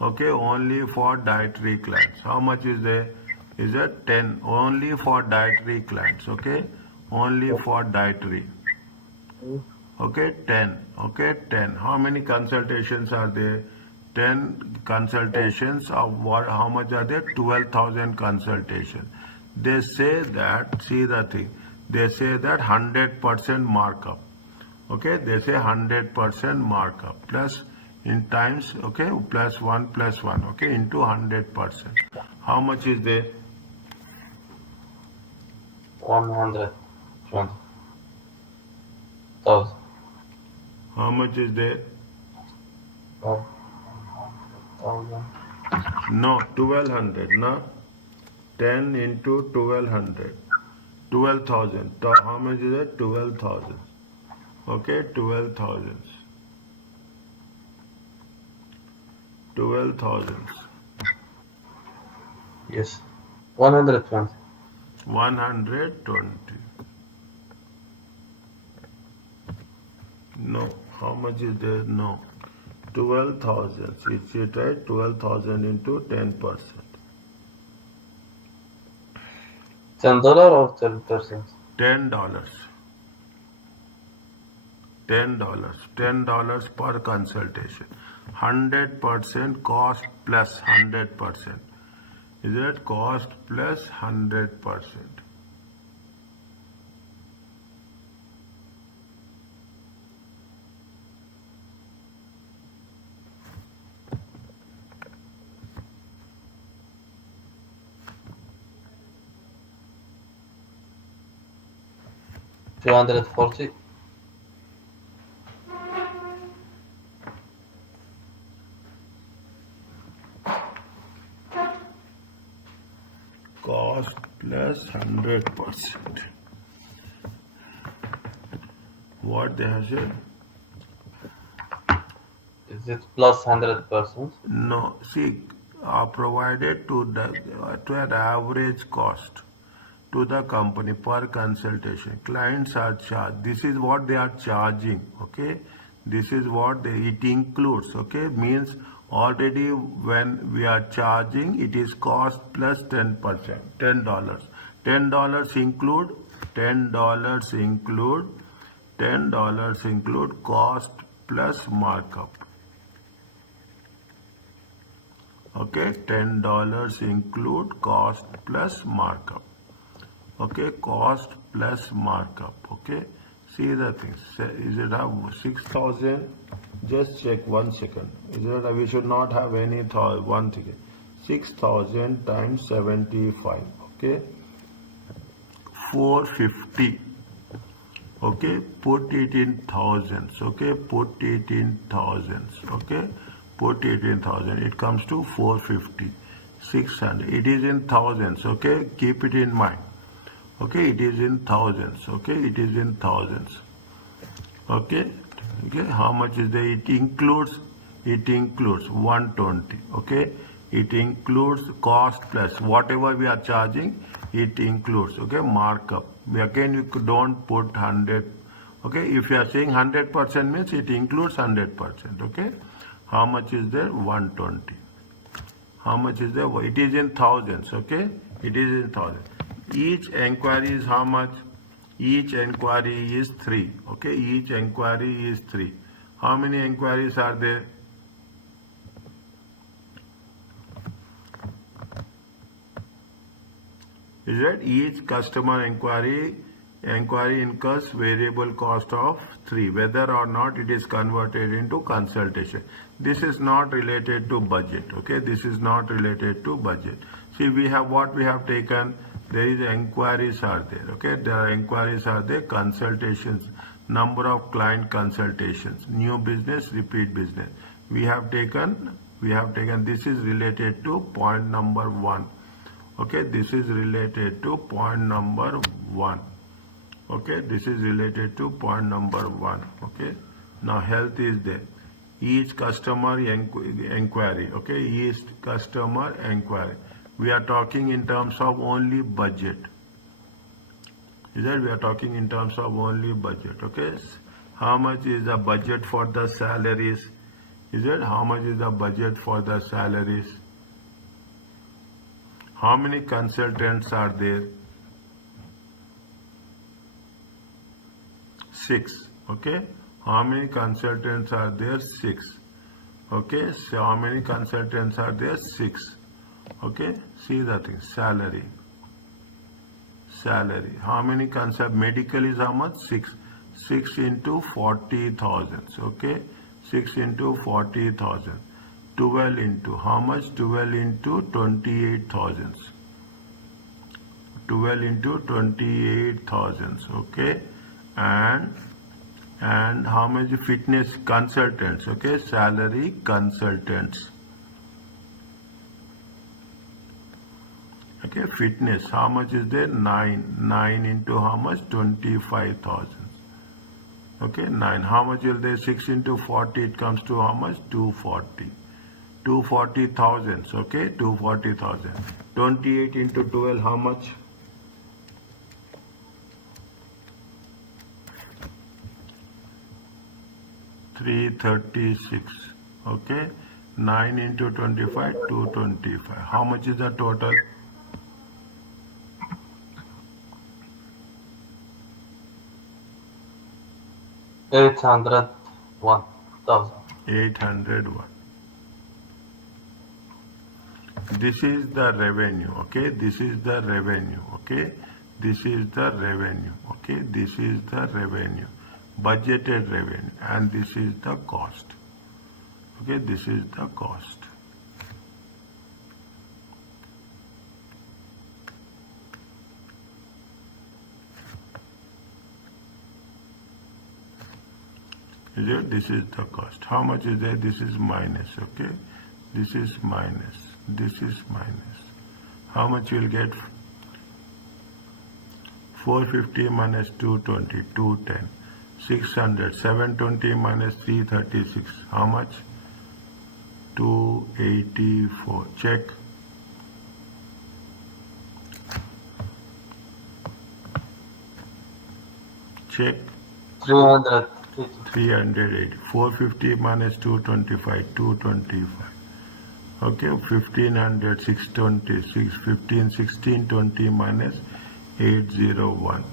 Okay, only for dietary clients. How much is there? Is it 10? Only for dietary clients. Okay, only for dietary. Okay, 10. Okay, 10. How many consultations are there? 10 consultations of what? How much are there? 12,000 consultations. They say that, see the thing, they say that 100% markup. Okay, they say 100% markup plus in times, okay, plus 1, okay, into 100%. How much is there? 120,000. How much is there? 1,000. No, 1200, no? 10 into 1200. 12,000. How much is it? 12,000. Okay, 12,000. 12,000. Yes. 120. 120. No. How much is there? No. 12,000. Is it right? 12,000 into 10%. $10 or 10%? $10. $10 per consultation. 100% cost plus 100%. Is it cost plus 100%? $240. Cost plus 100%. What they have said? Is it plus 100%? No, see, provided to an average cost to the company per consultation. Clients are charged. This is what they are charging. Okay, this is what it includes. Okay, means already when we are charging, it is cost plus 10%. $10. $10 include. $10 include cost plus markup. Okay, $10 include cost plus markup. Okay, cost plus markup. Okay, see the things. Is it have 6,000? Just check 1 second. Is it we should not have any one thing. 6,000 times 75. Okay, 450. Okay, put it in thousands. Okay, put it in thousands. Okay, put it in thousand. It comes to 450. 600. It is in thousands. Okay, keep it in mind. Okay, it is in thousands. Okay, it is in thousands. Okay, okay. How much is there? It includes 120. Okay, it includes cost plus whatever we are charging. It includes, okay, markup. Again, you don't put 100. Okay, if you are saying 100% means it includes 100%. Okay, how much is there? 120. How much is there? It is in thousands. Okay, it is in thousands. Each enquiry is how much? Each enquiry is 3. Okay, each enquiry is 3. How many enquiries are there? Is that each customer inquiry incurs variable cost of 3, whether or not it is converted into consultation. This is not related to budget. Okay, this is not related to budget. See, we have what we have taken. There is inquiries are there. Okay, there are inquiries are there. Consultations, number of client consultations, new business, repeat business. We have taken. This is related to point number 1. Okay, this is related to point number 1. Okay, this is related to point number 1. Okay, now health is there. Each customer inquiry. Okay, each customer inquiry. We are talking in terms of only budget. Is that we are talking in terms of only budget. Okay, how much is the budget for the salaries? Is it how much is the budget for the salaries? How many consultants are there? 6. Okay. How many consultants are there? 6. Okay. So how many consultants are there? 6. Okay. See the thing. Salary. How many medical is how much? 6. 6 into 40,000. Okay. 6 into 40,000. 12 into how much? 12 into 28,000. 12 into 28,000. Okay. And how much fitness consultants? Okay. Salary consultants. Okay. Fitness, how much is there? 9. 9 into how much? 25,000. Okay. 9. How much will there? 6 into 40, it comes to how much? 240. 240,000. Okay. 240,000. 28 into 12, how much? 336. Okay. 9 into 25, 225. How much is the total? 801,000. 801. This is the revenue. Okay. This is the revenue. Okay. This is the revenue. Okay. This is the revenue. Budgeted revenue. And this is the cost. Okay. This is the cost. Is it? This is the cost. How much is there? This is minus. Okay. This is minus. This is minus. How much you will get? 450 minus 220, 210. 600. 720 minus 336. How much? 284. Check. Check. 380. 450 minus 225, 225. Okay, 1500, 620, 615, 1620 minus 801.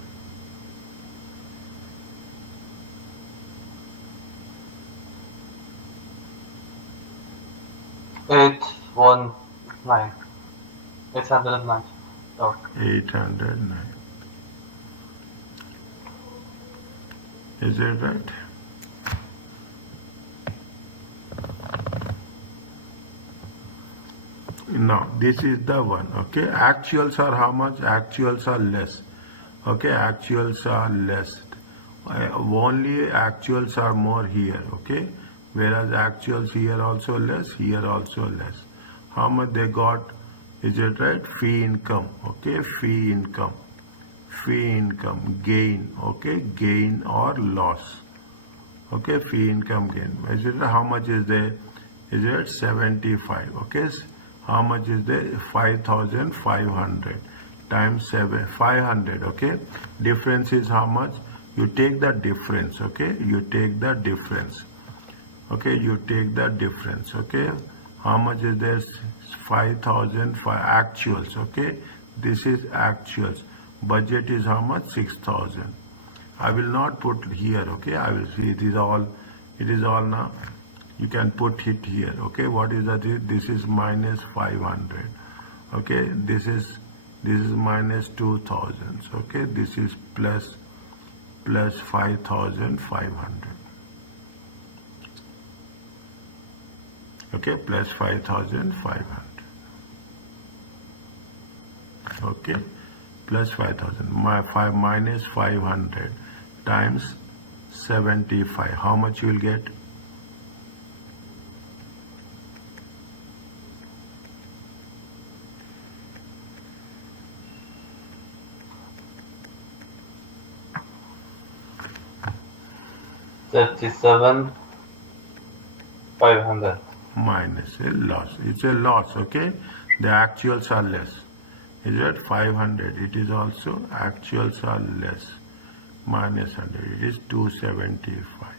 Eight one nine. 809. Oh. 809. Is it right? Now, this is the one. Okay, actuals are how much? Actuals are less. Okay, actuals are less. Only actuals are more here. Okay, whereas actuals here also less, here also less. How much they got? Is it right? Fee income. Okay, fee income. Fee income, gain. Okay, gain or loss. Okay, fee income gain. Is it how much is there? Is it 75? Okay, how much is there? 5,500 times 500. Okay, difference is how much? You take the difference. Okay, you take the difference. Okay, you take the difference. Okay, how much is there? 5,000 actuals. Okay, this is actuals. Budget is how much? 6,000. I will not put here. Okay, I will see it is all now. You can put it here. Okay, what is that? This is minus 500. Okay, this is this is minus 2000. Okay, this is plus 5500. Okay, plus 5500. Okay, plus 5000. Minus 500 times 75. How much you will get? $37,500. Minus a loss. It's a loss, okay? The actuals are less. Is it 500? It is also actuals are less. Minus 100. It is 275.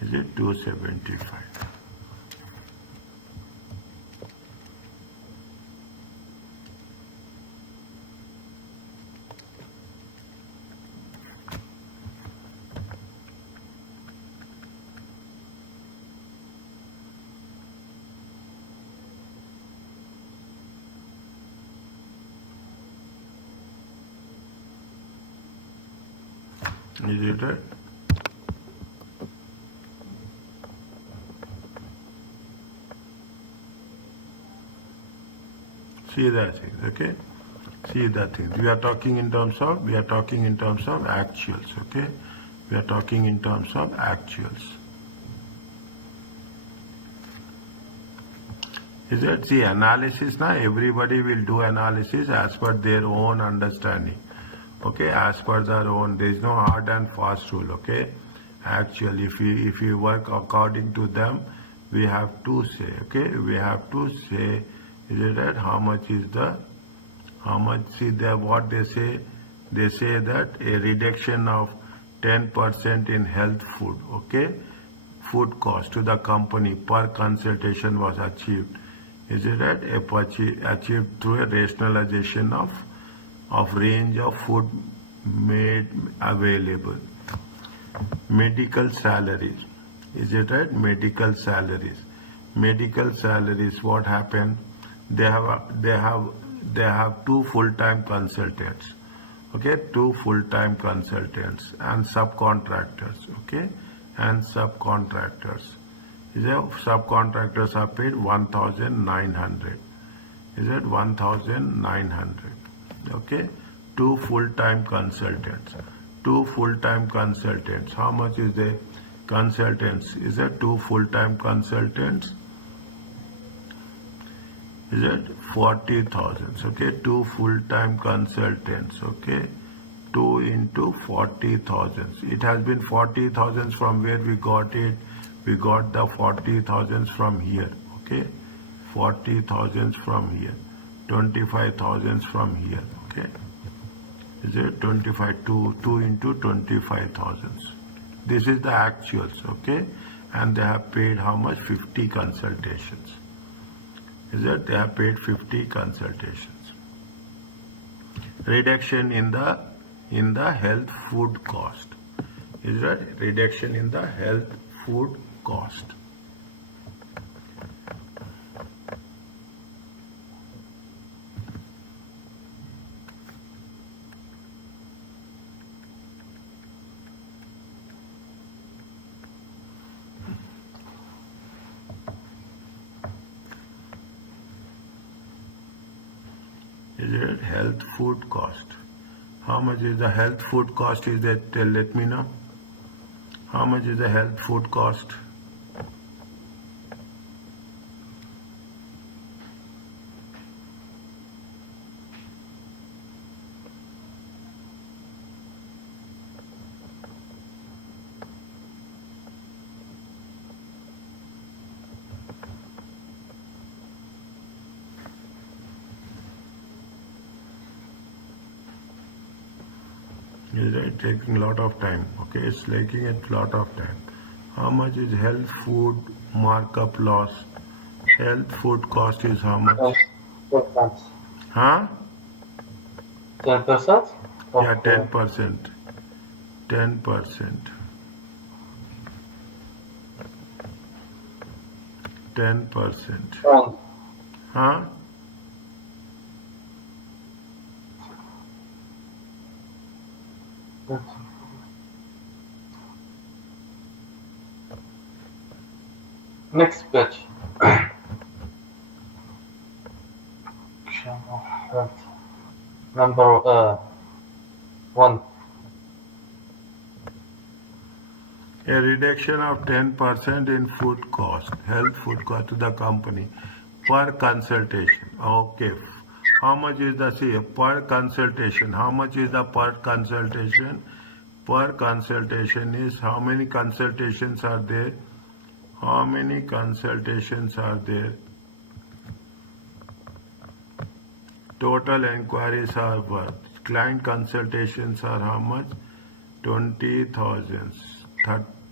Is it 275? Is it right? See the things, okay? See the things. We are talking in terms of actuals, okay? We are talking in terms of actuals. Is it? See, analysis now, everybody will do analysis as per their own understanding. Okay, as per their own. There is no hard and fast rule, okay? Actually, if we work according to them, we have to say, okay? We have to say, is it right? How much, see there what they say? They say that a reduction of 10% in health food, okay? Food cost to the company per consultation was achieved. Is it right? Achieved through a rationalization of range of food made available. Medical salaries. Is it right? Medical salaries. Medical salaries, what happened? They have 2 full-time consultants. Okay, 2 full-time consultants and subcontractors. Okay, and subcontractors. Is it subcontractors are paid 1,900. Is it 1,900? Okay, 2 full-time consultants. 2 full-time consultants. How much is the consultants? Is it 2 full-time consultants? Is it 40,000? Okay, 2 full-time consultants. Okay, 2 into 40,000. It has been 40,000 from where we got it. We got the 40,000 from here. Okay, 40,000 from here. 25,000 from here. Okay, is it 2 into 25,000? This is the actuals. Okay, and they have paid how much? 50 consultations. Is that they have paid 50 consultations. Reduction in the health food cost. Is that reduction in the health food cost? Is it health food cost? How much is the health food cost? Is that, let me know. How much is the health food cost? Is it taking a lot of time? Okay, it's taking a lot of time. How much is health food markup loss? Health food cost is how much? 10%. Huh? 10%? Yeah, 10%. 10%. 10%. Huh? Yes. Next page. Health. Number one. A reduction of 10% in food cost, health food cost to the company per consultation. Okay. How much is the see, per consultation? How much is the per consultation? Per consultation is how many consultations are there? How many consultations are there? Total enquiries are worth. Client consultations are how much? 20,000,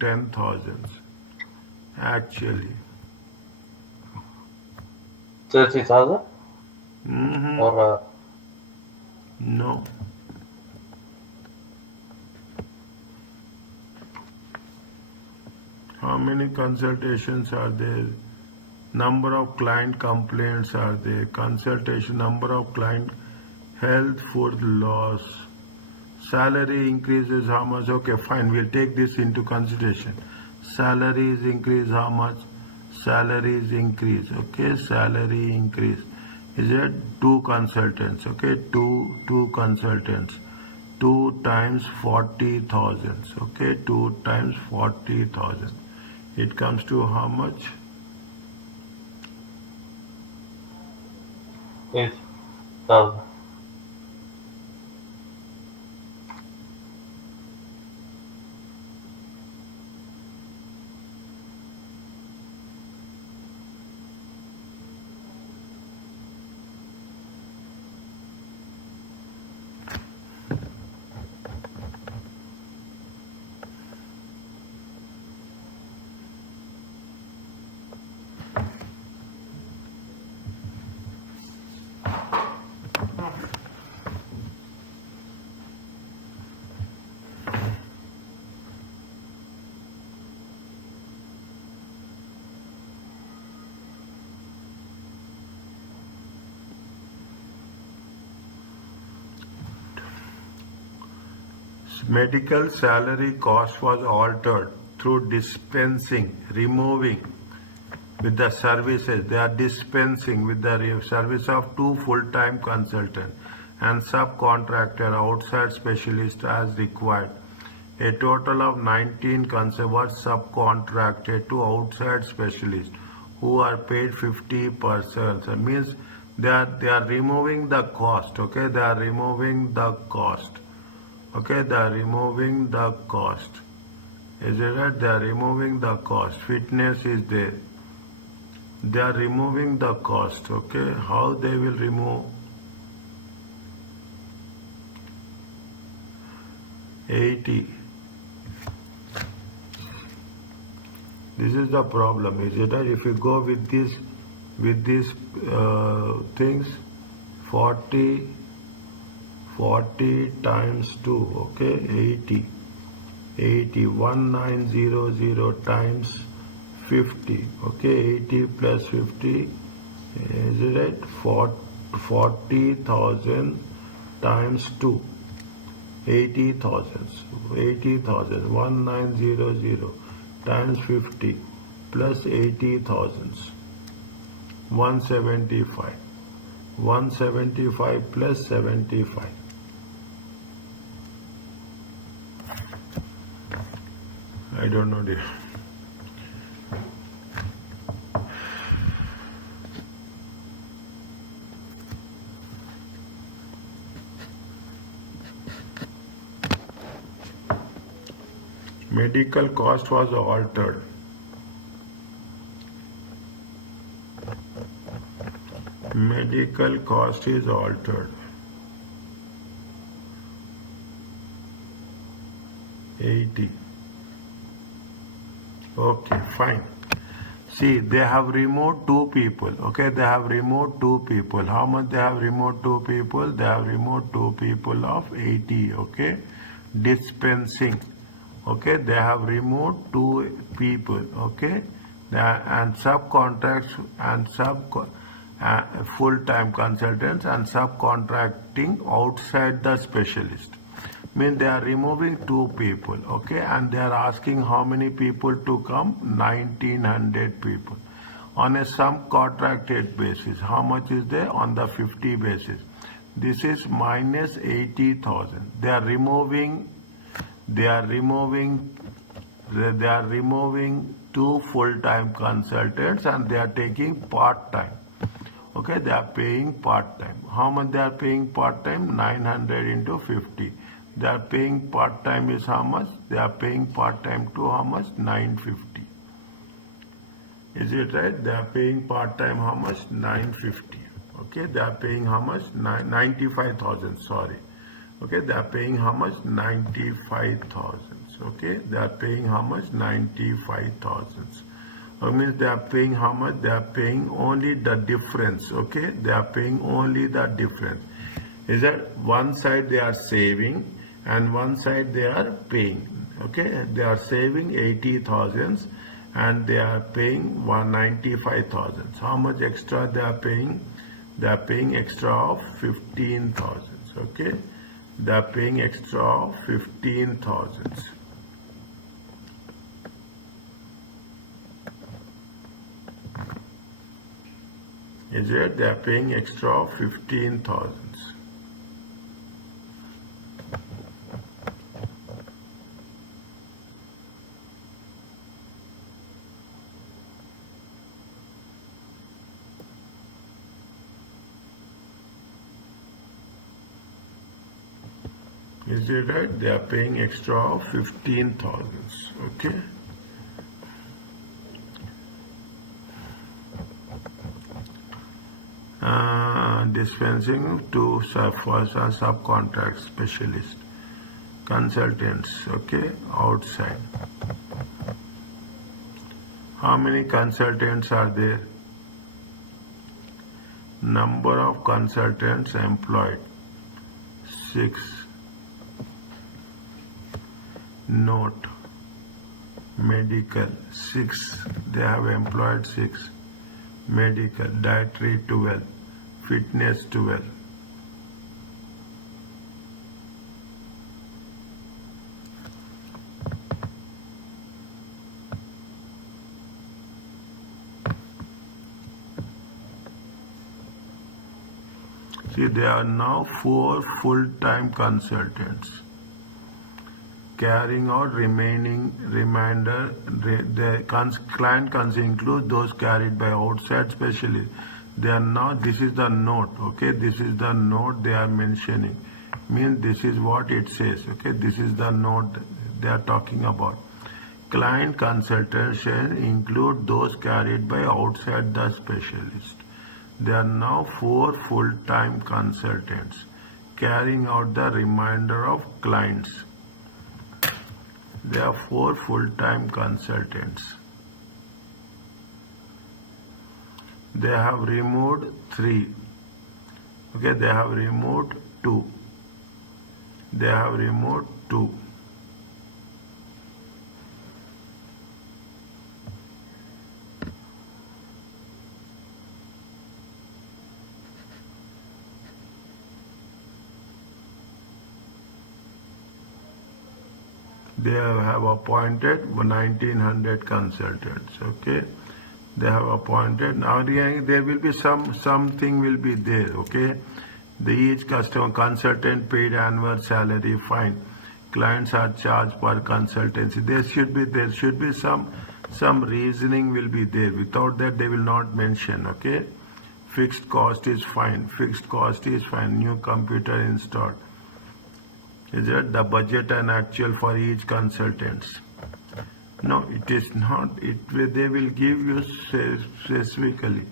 10,000. Actually. 30,000 Mm-hmm. or No. How many consultations are there? Number of client complaints are there? Consultation, number of client health, food loss. Salary increases how much? Okay, fine. We'll take this into consideration. Salaries increase how much? Salaries increase. Okay, salary increase. Is it two consultants? Okay, two consultants. 2 times 40,000. Okay, 2 times 40,000. It comes to how much? 8,000. Medical salary cost was altered through dispensing, removing with the services. They are dispensing with the service of 2 full-time consultants and subcontractor outside specialist as required. A total of 19 consultants subcontracted to outside specialists who are paid 50%. That means they are removing the cost. Okay, they are removing the cost. Okay, they are removing the cost. Is it right? They are removing the cost. Fitness is there. They are removing the cost. Okay, how they will remove? 80. This is the problem. Is it right? If you go with these things, 40 times 2, okay, 80. 1900 times 50, okay, 80 plus 50, is it right? 40,000 times 2, 80,000, 1900 times 50 plus 80,000, 175, 175 plus 75. I don't know, dear. Medical cost was altered. Medical cost is altered. 80. Okay, fine. See, they have removed 2 people. Okay, they have removed 2 people. How much they have removed 2 people? They have removed 2 people of 80. Okay, dispensing. Okay, they have removed 2 people. Okay, and subcontracts and full-time consultants and subcontracting outside the specialist. Means they are removing 2 people, okay, and they are asking how many people to come, 1900 people. On a sum contracted basis, how much is there on the 50 basis? This is minus 80,000. They are removing 2 full-time consultants and they are taking part-time. Okay, they are paying part-time. How much they are paying part-time? 900 into 50. They are paying part-time is how much? They are paying part-time to how much? 950. Is it right? They are paying part-time how much? 950. Okay, they are paying how much? 95,000, sorry. Okay, they are paying how much? 95,000. Okay, they are paying how much? 95,000. Means they are paying how much? They are paying only the difference. Okay, they are paying only the difference. Is that one side they are saving and one side they are paying. Okay, they are saving 80,000 and they are paying 195,000. How much extra they are paying? They are paying extra of 15,000. Okay, they are paying extra of 15,000. Is it? They are paying extra of 15,000. Is it right? They are paying extra of 15,000. Okay. Dispensing to subcontract specialist consultants, okay, outside. How many consultants are there? Number of consultants employed, 6. Note, medical, 6. They have employed 6. Medical, dietary, 12. Fitness, 12. See, there are now 4 full-time consultants carrying out remainder. The client can include those carried by outside specialists. They are now, this is the note, okay, this is the note they are mentioning. Means this is what it says, okay, this is the note they are talking about. Client consultation include those carried by outside the specialist. There are now 4 full-time consultants carrying out the remainder of clients. There are 4 full-time consultants. They have removed 3. Okay, they have removed 2. They have removed 2. They have appointed 1900 consultants. Okay, they have appointed. Now there will be something will be there. Okay, each customer consultant paid annual salary fine. Clients are charged per consultancy. There should be some reasoning will be there. Without that they will not mention. Okay, fixed cost is fine. Fixed cost is fine. New computer installed. Is it the budget and actual for each consultants? No, it is not. They will give you specifically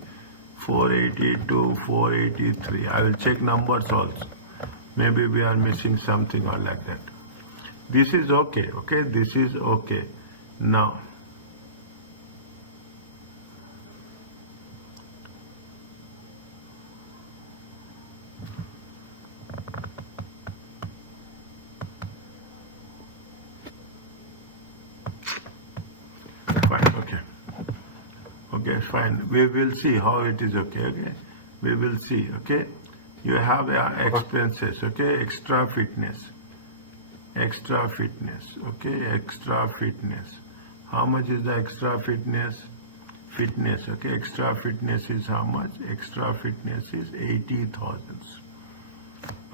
482, 483. I will check numbers also. Maybe we are missing something or like that. This is okay. Okay, this is okay. Now, fine, okay. Okay, fine. We will see how it is, okay, okay. We will see, okay. You have expenses, okay, extra fitness. extra fitness. Okay, extra fitness. How much is the extra fitness? Fitness. Okay, extra fitness is how much? Extra fitness is 80,000.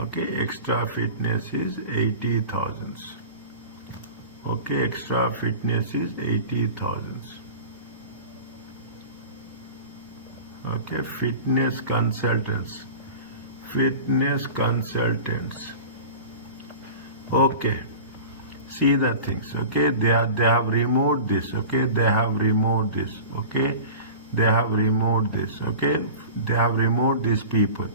Okay, extra fitness is 80,000. Okay, extra fitness is 80,000. Okay, fitness consultants. Fitness consultants. Okay, see the things. Okay, they have removed this. Okay, they have removed this. Okay, they have removed this. Okay, they have removed these people.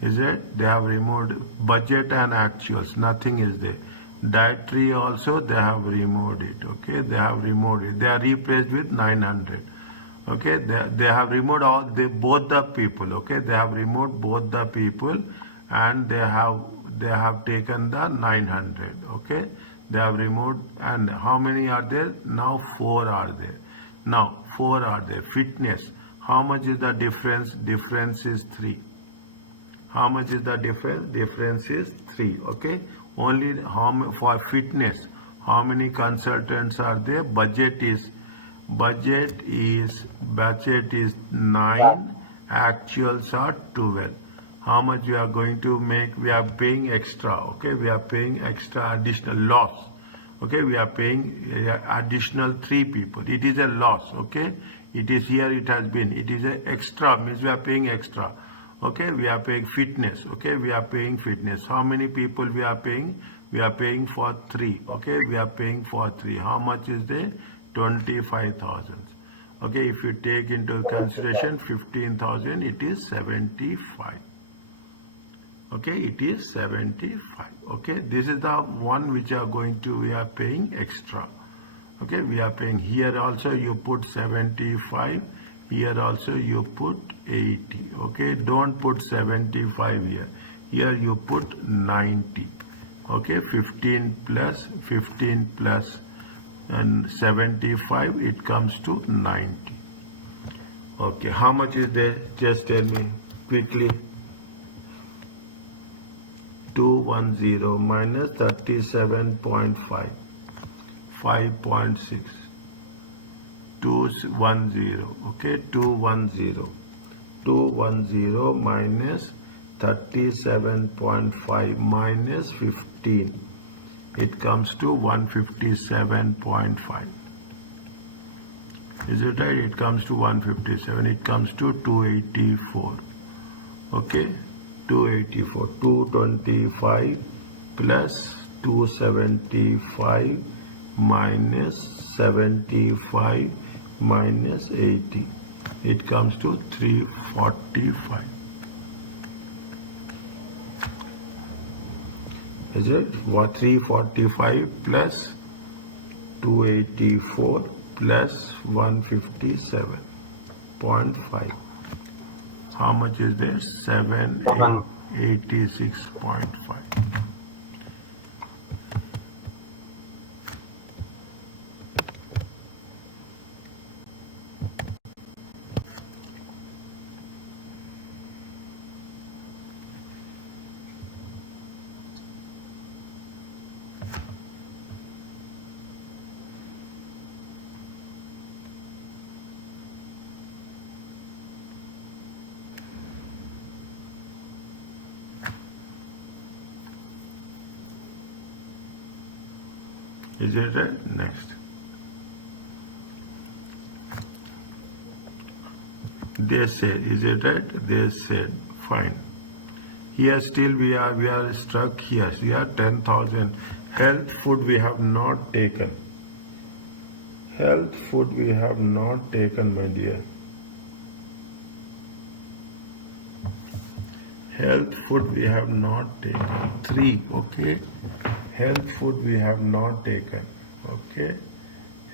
Is it? They have removed budget and actuals. Nothing is there. Dietary also they have removed it. Okay, they have removed it. They are replaced with 900. Okay, they have removed both the people. Okay, they have removed both the people, and they have taken the 900. Okay, they have removed, and how many are there now? 4 are there. Now 4 are there. Fitness. How much is the difference? Difference is 3. How much is the difference? Difference is 3. Okay, only for fitness. How many consultants are there? Budget is 9, actuals are 12. How much we are going to make? We are paying extra. Okay, we are paying extra additional loss. Okay, we are paying additional 3 people. It is a loss. Okay, it is here, it has been, it is a extra, means we are paying extra. Okay, we are paying fitness. Okay, we are paying fitness. How many people we are paying? We are paying for 3. Okay, we are paying for 3. How much is there? 25,000. Okay, if you take into consideration 15,000, it is 75. Okay, it is 75. Okay, this is the one which we are paying extra. Okay, we are paying here also you put 75, here also you put 80. Okay, don't put 75 here. Here you put 90. Okay, 15 plus and 75, it comes to 90. Okay, how much is there? Just tell me quickly. 210 minus 37.5, 5.6, 210. Okay, 210 minus 37.5 minus 15. It comes to 157.5. Is it right? It comes to 157. It comes to 284. Okay, 284. 225 plus 275 minus 75 minus 80. It comes to 345. Is it? 345 plus 284 plus 157.5. How much is there? 786.5. Is it right? Next. They said, is it right? They said, fine. Here still we are stuck here. We are 10,000. Health food we have not taken. Health food we have not taken, my dear. Health food we have not taken. 3, okay. Health food we have not taken. Okay.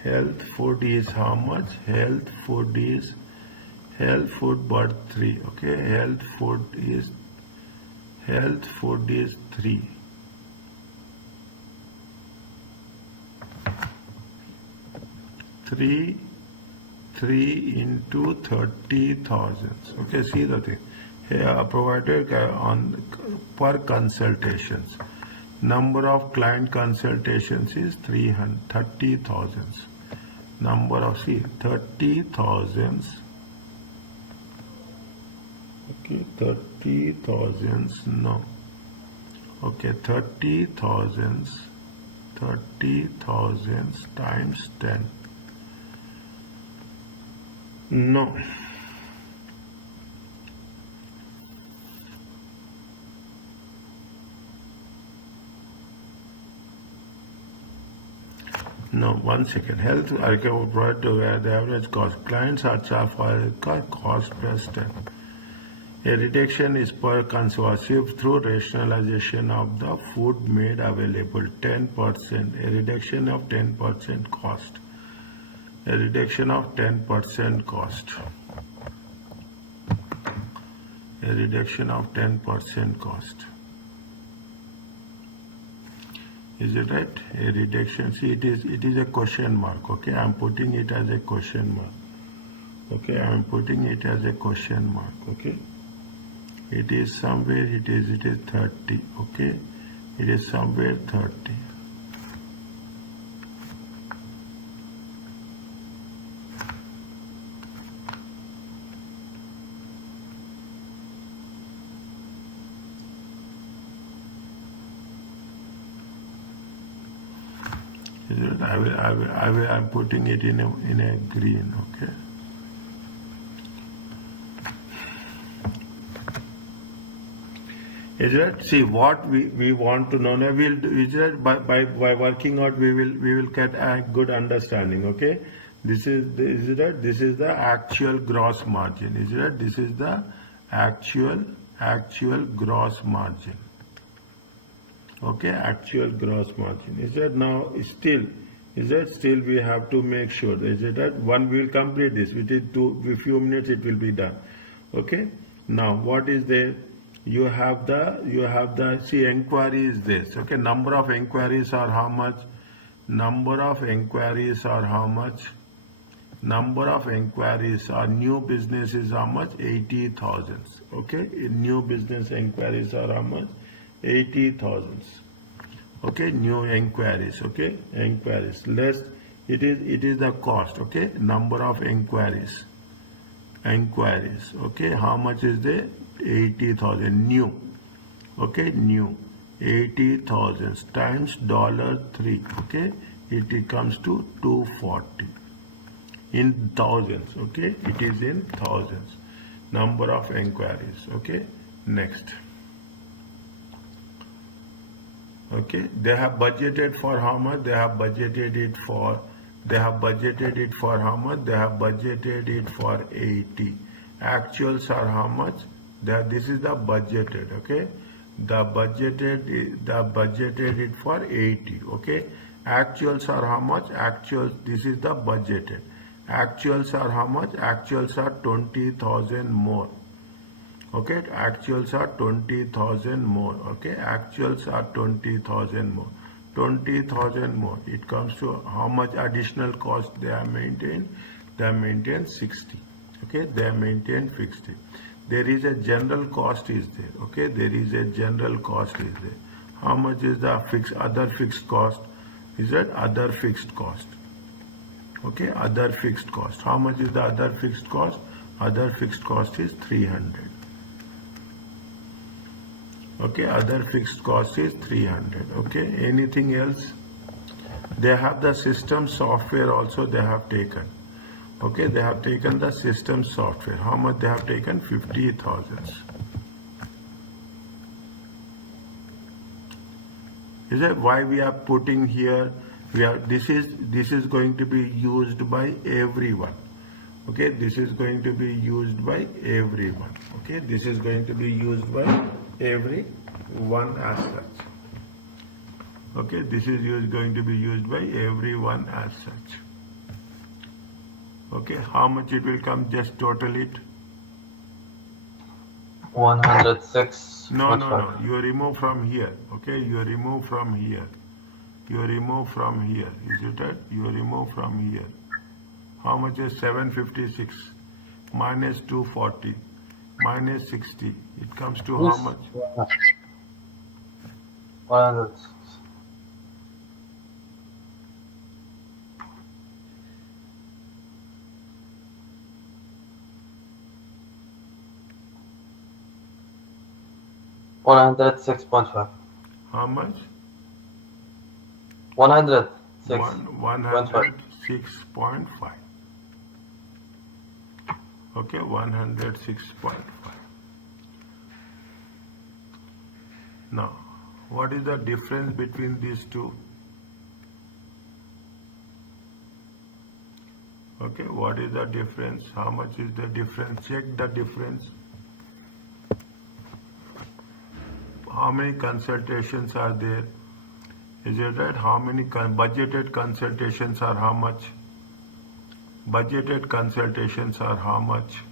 Health food is how much? Health food but 3. Okay. Health food is 3. Three into 30,000. Okay, see the thing. Here provided on per consultations. Number of client consultations is 30,000. Number of, see, 30,000. Okay, 30,000, no. Okay, 30,000 times 10. No. No, 1 second. Health ACCA will provide to where the average cost. Clients are charged for a cost plus 10. A reduction is per consumption through rationalization of the food made available. 10%. A reduction of 10% cost. A reduction of 10% cost. A reduction of 10% cost. Is it right? A reduction. See, it is a question mark. Okay, I'm putting it as a question mark. Okay, I'm putting it as a question mark. Okay, it is somewhere. It is 30. Okay, it is somewhere 30. I'm putting it in a green, okay. Is that, see what we want to know now, is that by working out we will get a good understanding, okay. This is the actual gross margin, is that this is the actual gross margin. Okay, actual gross margin. Is that now still we have to make sure, is it that one we will complete this within few minutes it will be done. Okay, now what is there? You have the see, enquiry is this. Okay, number of enquiries are how much? Number of enquiries are how much? Number of enquiries are new business is how much? 80,000. Okay, new business enquiries are how much? 80,000. Okay, new enquiries. Okay, enquiries less. It is the cost. Okay, number of enquiries. Okay, how much is the 80,000 new? Okay, new 80,000 times $3. Okay, it comes to 240 in thousands. Okay, it is in thousands. Number of enquiries. Okay, next. Okay, they have budgeted for how much? They have budgeted it for how much? They have budgeted it for 80. Actuals are how much? This is the budgeted. Okay, the budgeted it for 80. Okay, actuals are how much? Actuals, this is the budgeted. Actuals are how much? Actuals are 20,000 more. Okay, actuals are 20,000 more. Okay, actuals are 20,000 more. 20,000 more. It comes to how much additional cost they have maintained? They have maintained 60. Okay, they have maintained 60. There is a general cost is there. Okay, there is a general cost is there. How much is the other fixed cost? Is that other fixed cost? Okay, other fixed cost. How much is the other fixed cost? Other fixed cost is 300. Okay, other fixed cost is 300. Okay, anything else? They have the system software also they have taken. Okay, they have taken the system software. How much they have taken? 50,000. Is that why we are putting here? This is going to be used by everyone. Okay, this is going to be used by everyone. Okay, this is going to be used by everyone as such. Okay, this is going to be used by everyone as such. Okay, how much it will come? Just total it. 106. No. You remove from here. Okay, you remove from here. You remove from here. Is it right? You remove from here. How much is 756 minus 240 minus 60? It comes to how much? 106. 106.5. How much? 106.5. 106.5. Okay, 106.5. Now, what is the difference between these two? Okay, what is the difference? How much is the difference? Check the difference. How many consultations are there? Is it right? How many budgeted consultations are how much? Budgeted consultations are how much?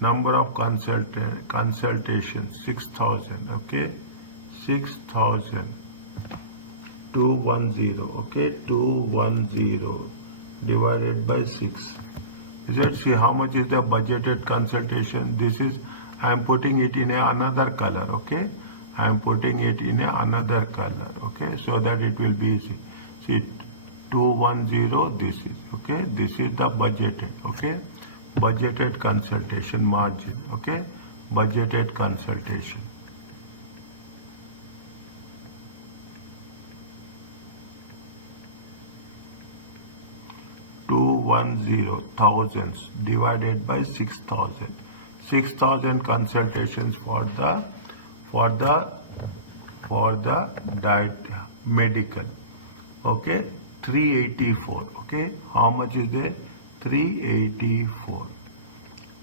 Number of consultations 6,000. Okay, 6,000. 210. Okay, 210 divided by 6. Is it? See how much is the budgeted consultation? This is, I am putting it in another color. Okay, I am putting it in another color. Okay, so that it will be easy. See, 210. This is okay. This is the budgeted. Okay, budgeted consultation margin. Okay, budgeted consultation. 210 thousands divided by 6,000. 6,000 consultations for the diet medical. Okay, 384. Okay, how much is there? 384.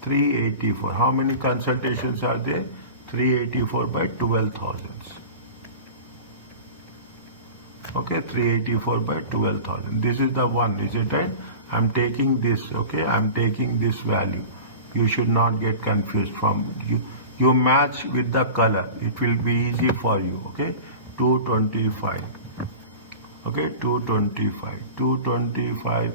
384. How many consultations are there? 384 by 12,000. Okay, 384 by 12,000. This is the one, is it right? I'm taking this, okay, I'm taking this value. You should not get confused from you match with the color. It will be easy for you, okay? 225. Okay, 225. 225.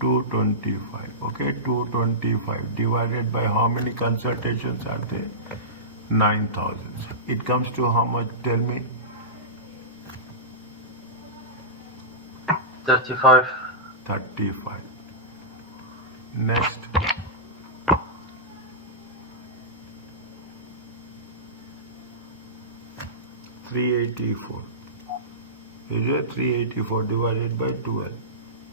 225. Okay, 225 divided by how many consultations are there? 9,000. It comes to how much? Tell me. 35. 35. Next. $384. Is it 384 divided by 12?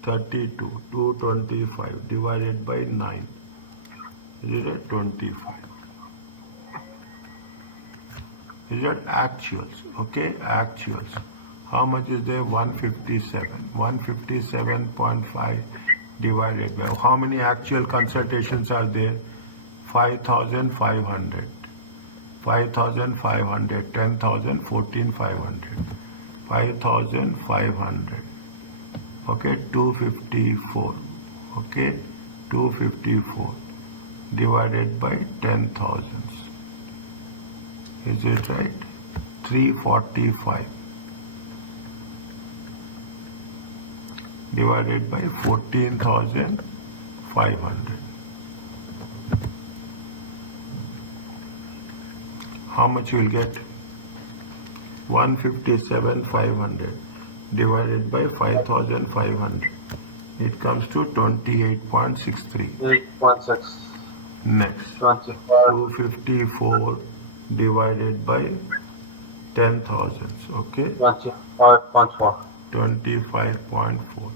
32. 225 divided by 9. Is it 25? Is it actuals? Okay, actuals. How much is there? 157. 157.5 divided by how many actual consultations are there? 5,500. 5,500. 10,000. 14,500. 5,500. Okay, 254. Okay, 254 divided by 10,000. Is it right? 345 divided by 14,500. How much you will get? 157,500 divided by 5,500. It comes to 28.63. 8.6. Next, 25. 254 divided by 10,000. Okay, 25.4. 25.4.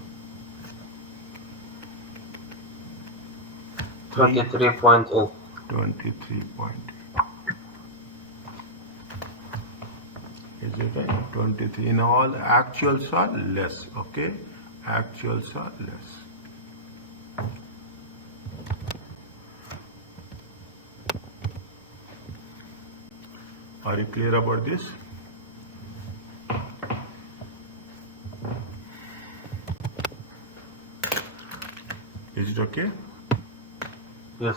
23.8. 23.8. Is it right? 23. In all, actuals are less. Okay, actuals are less. Are you clear about this? Is it okay? Yes.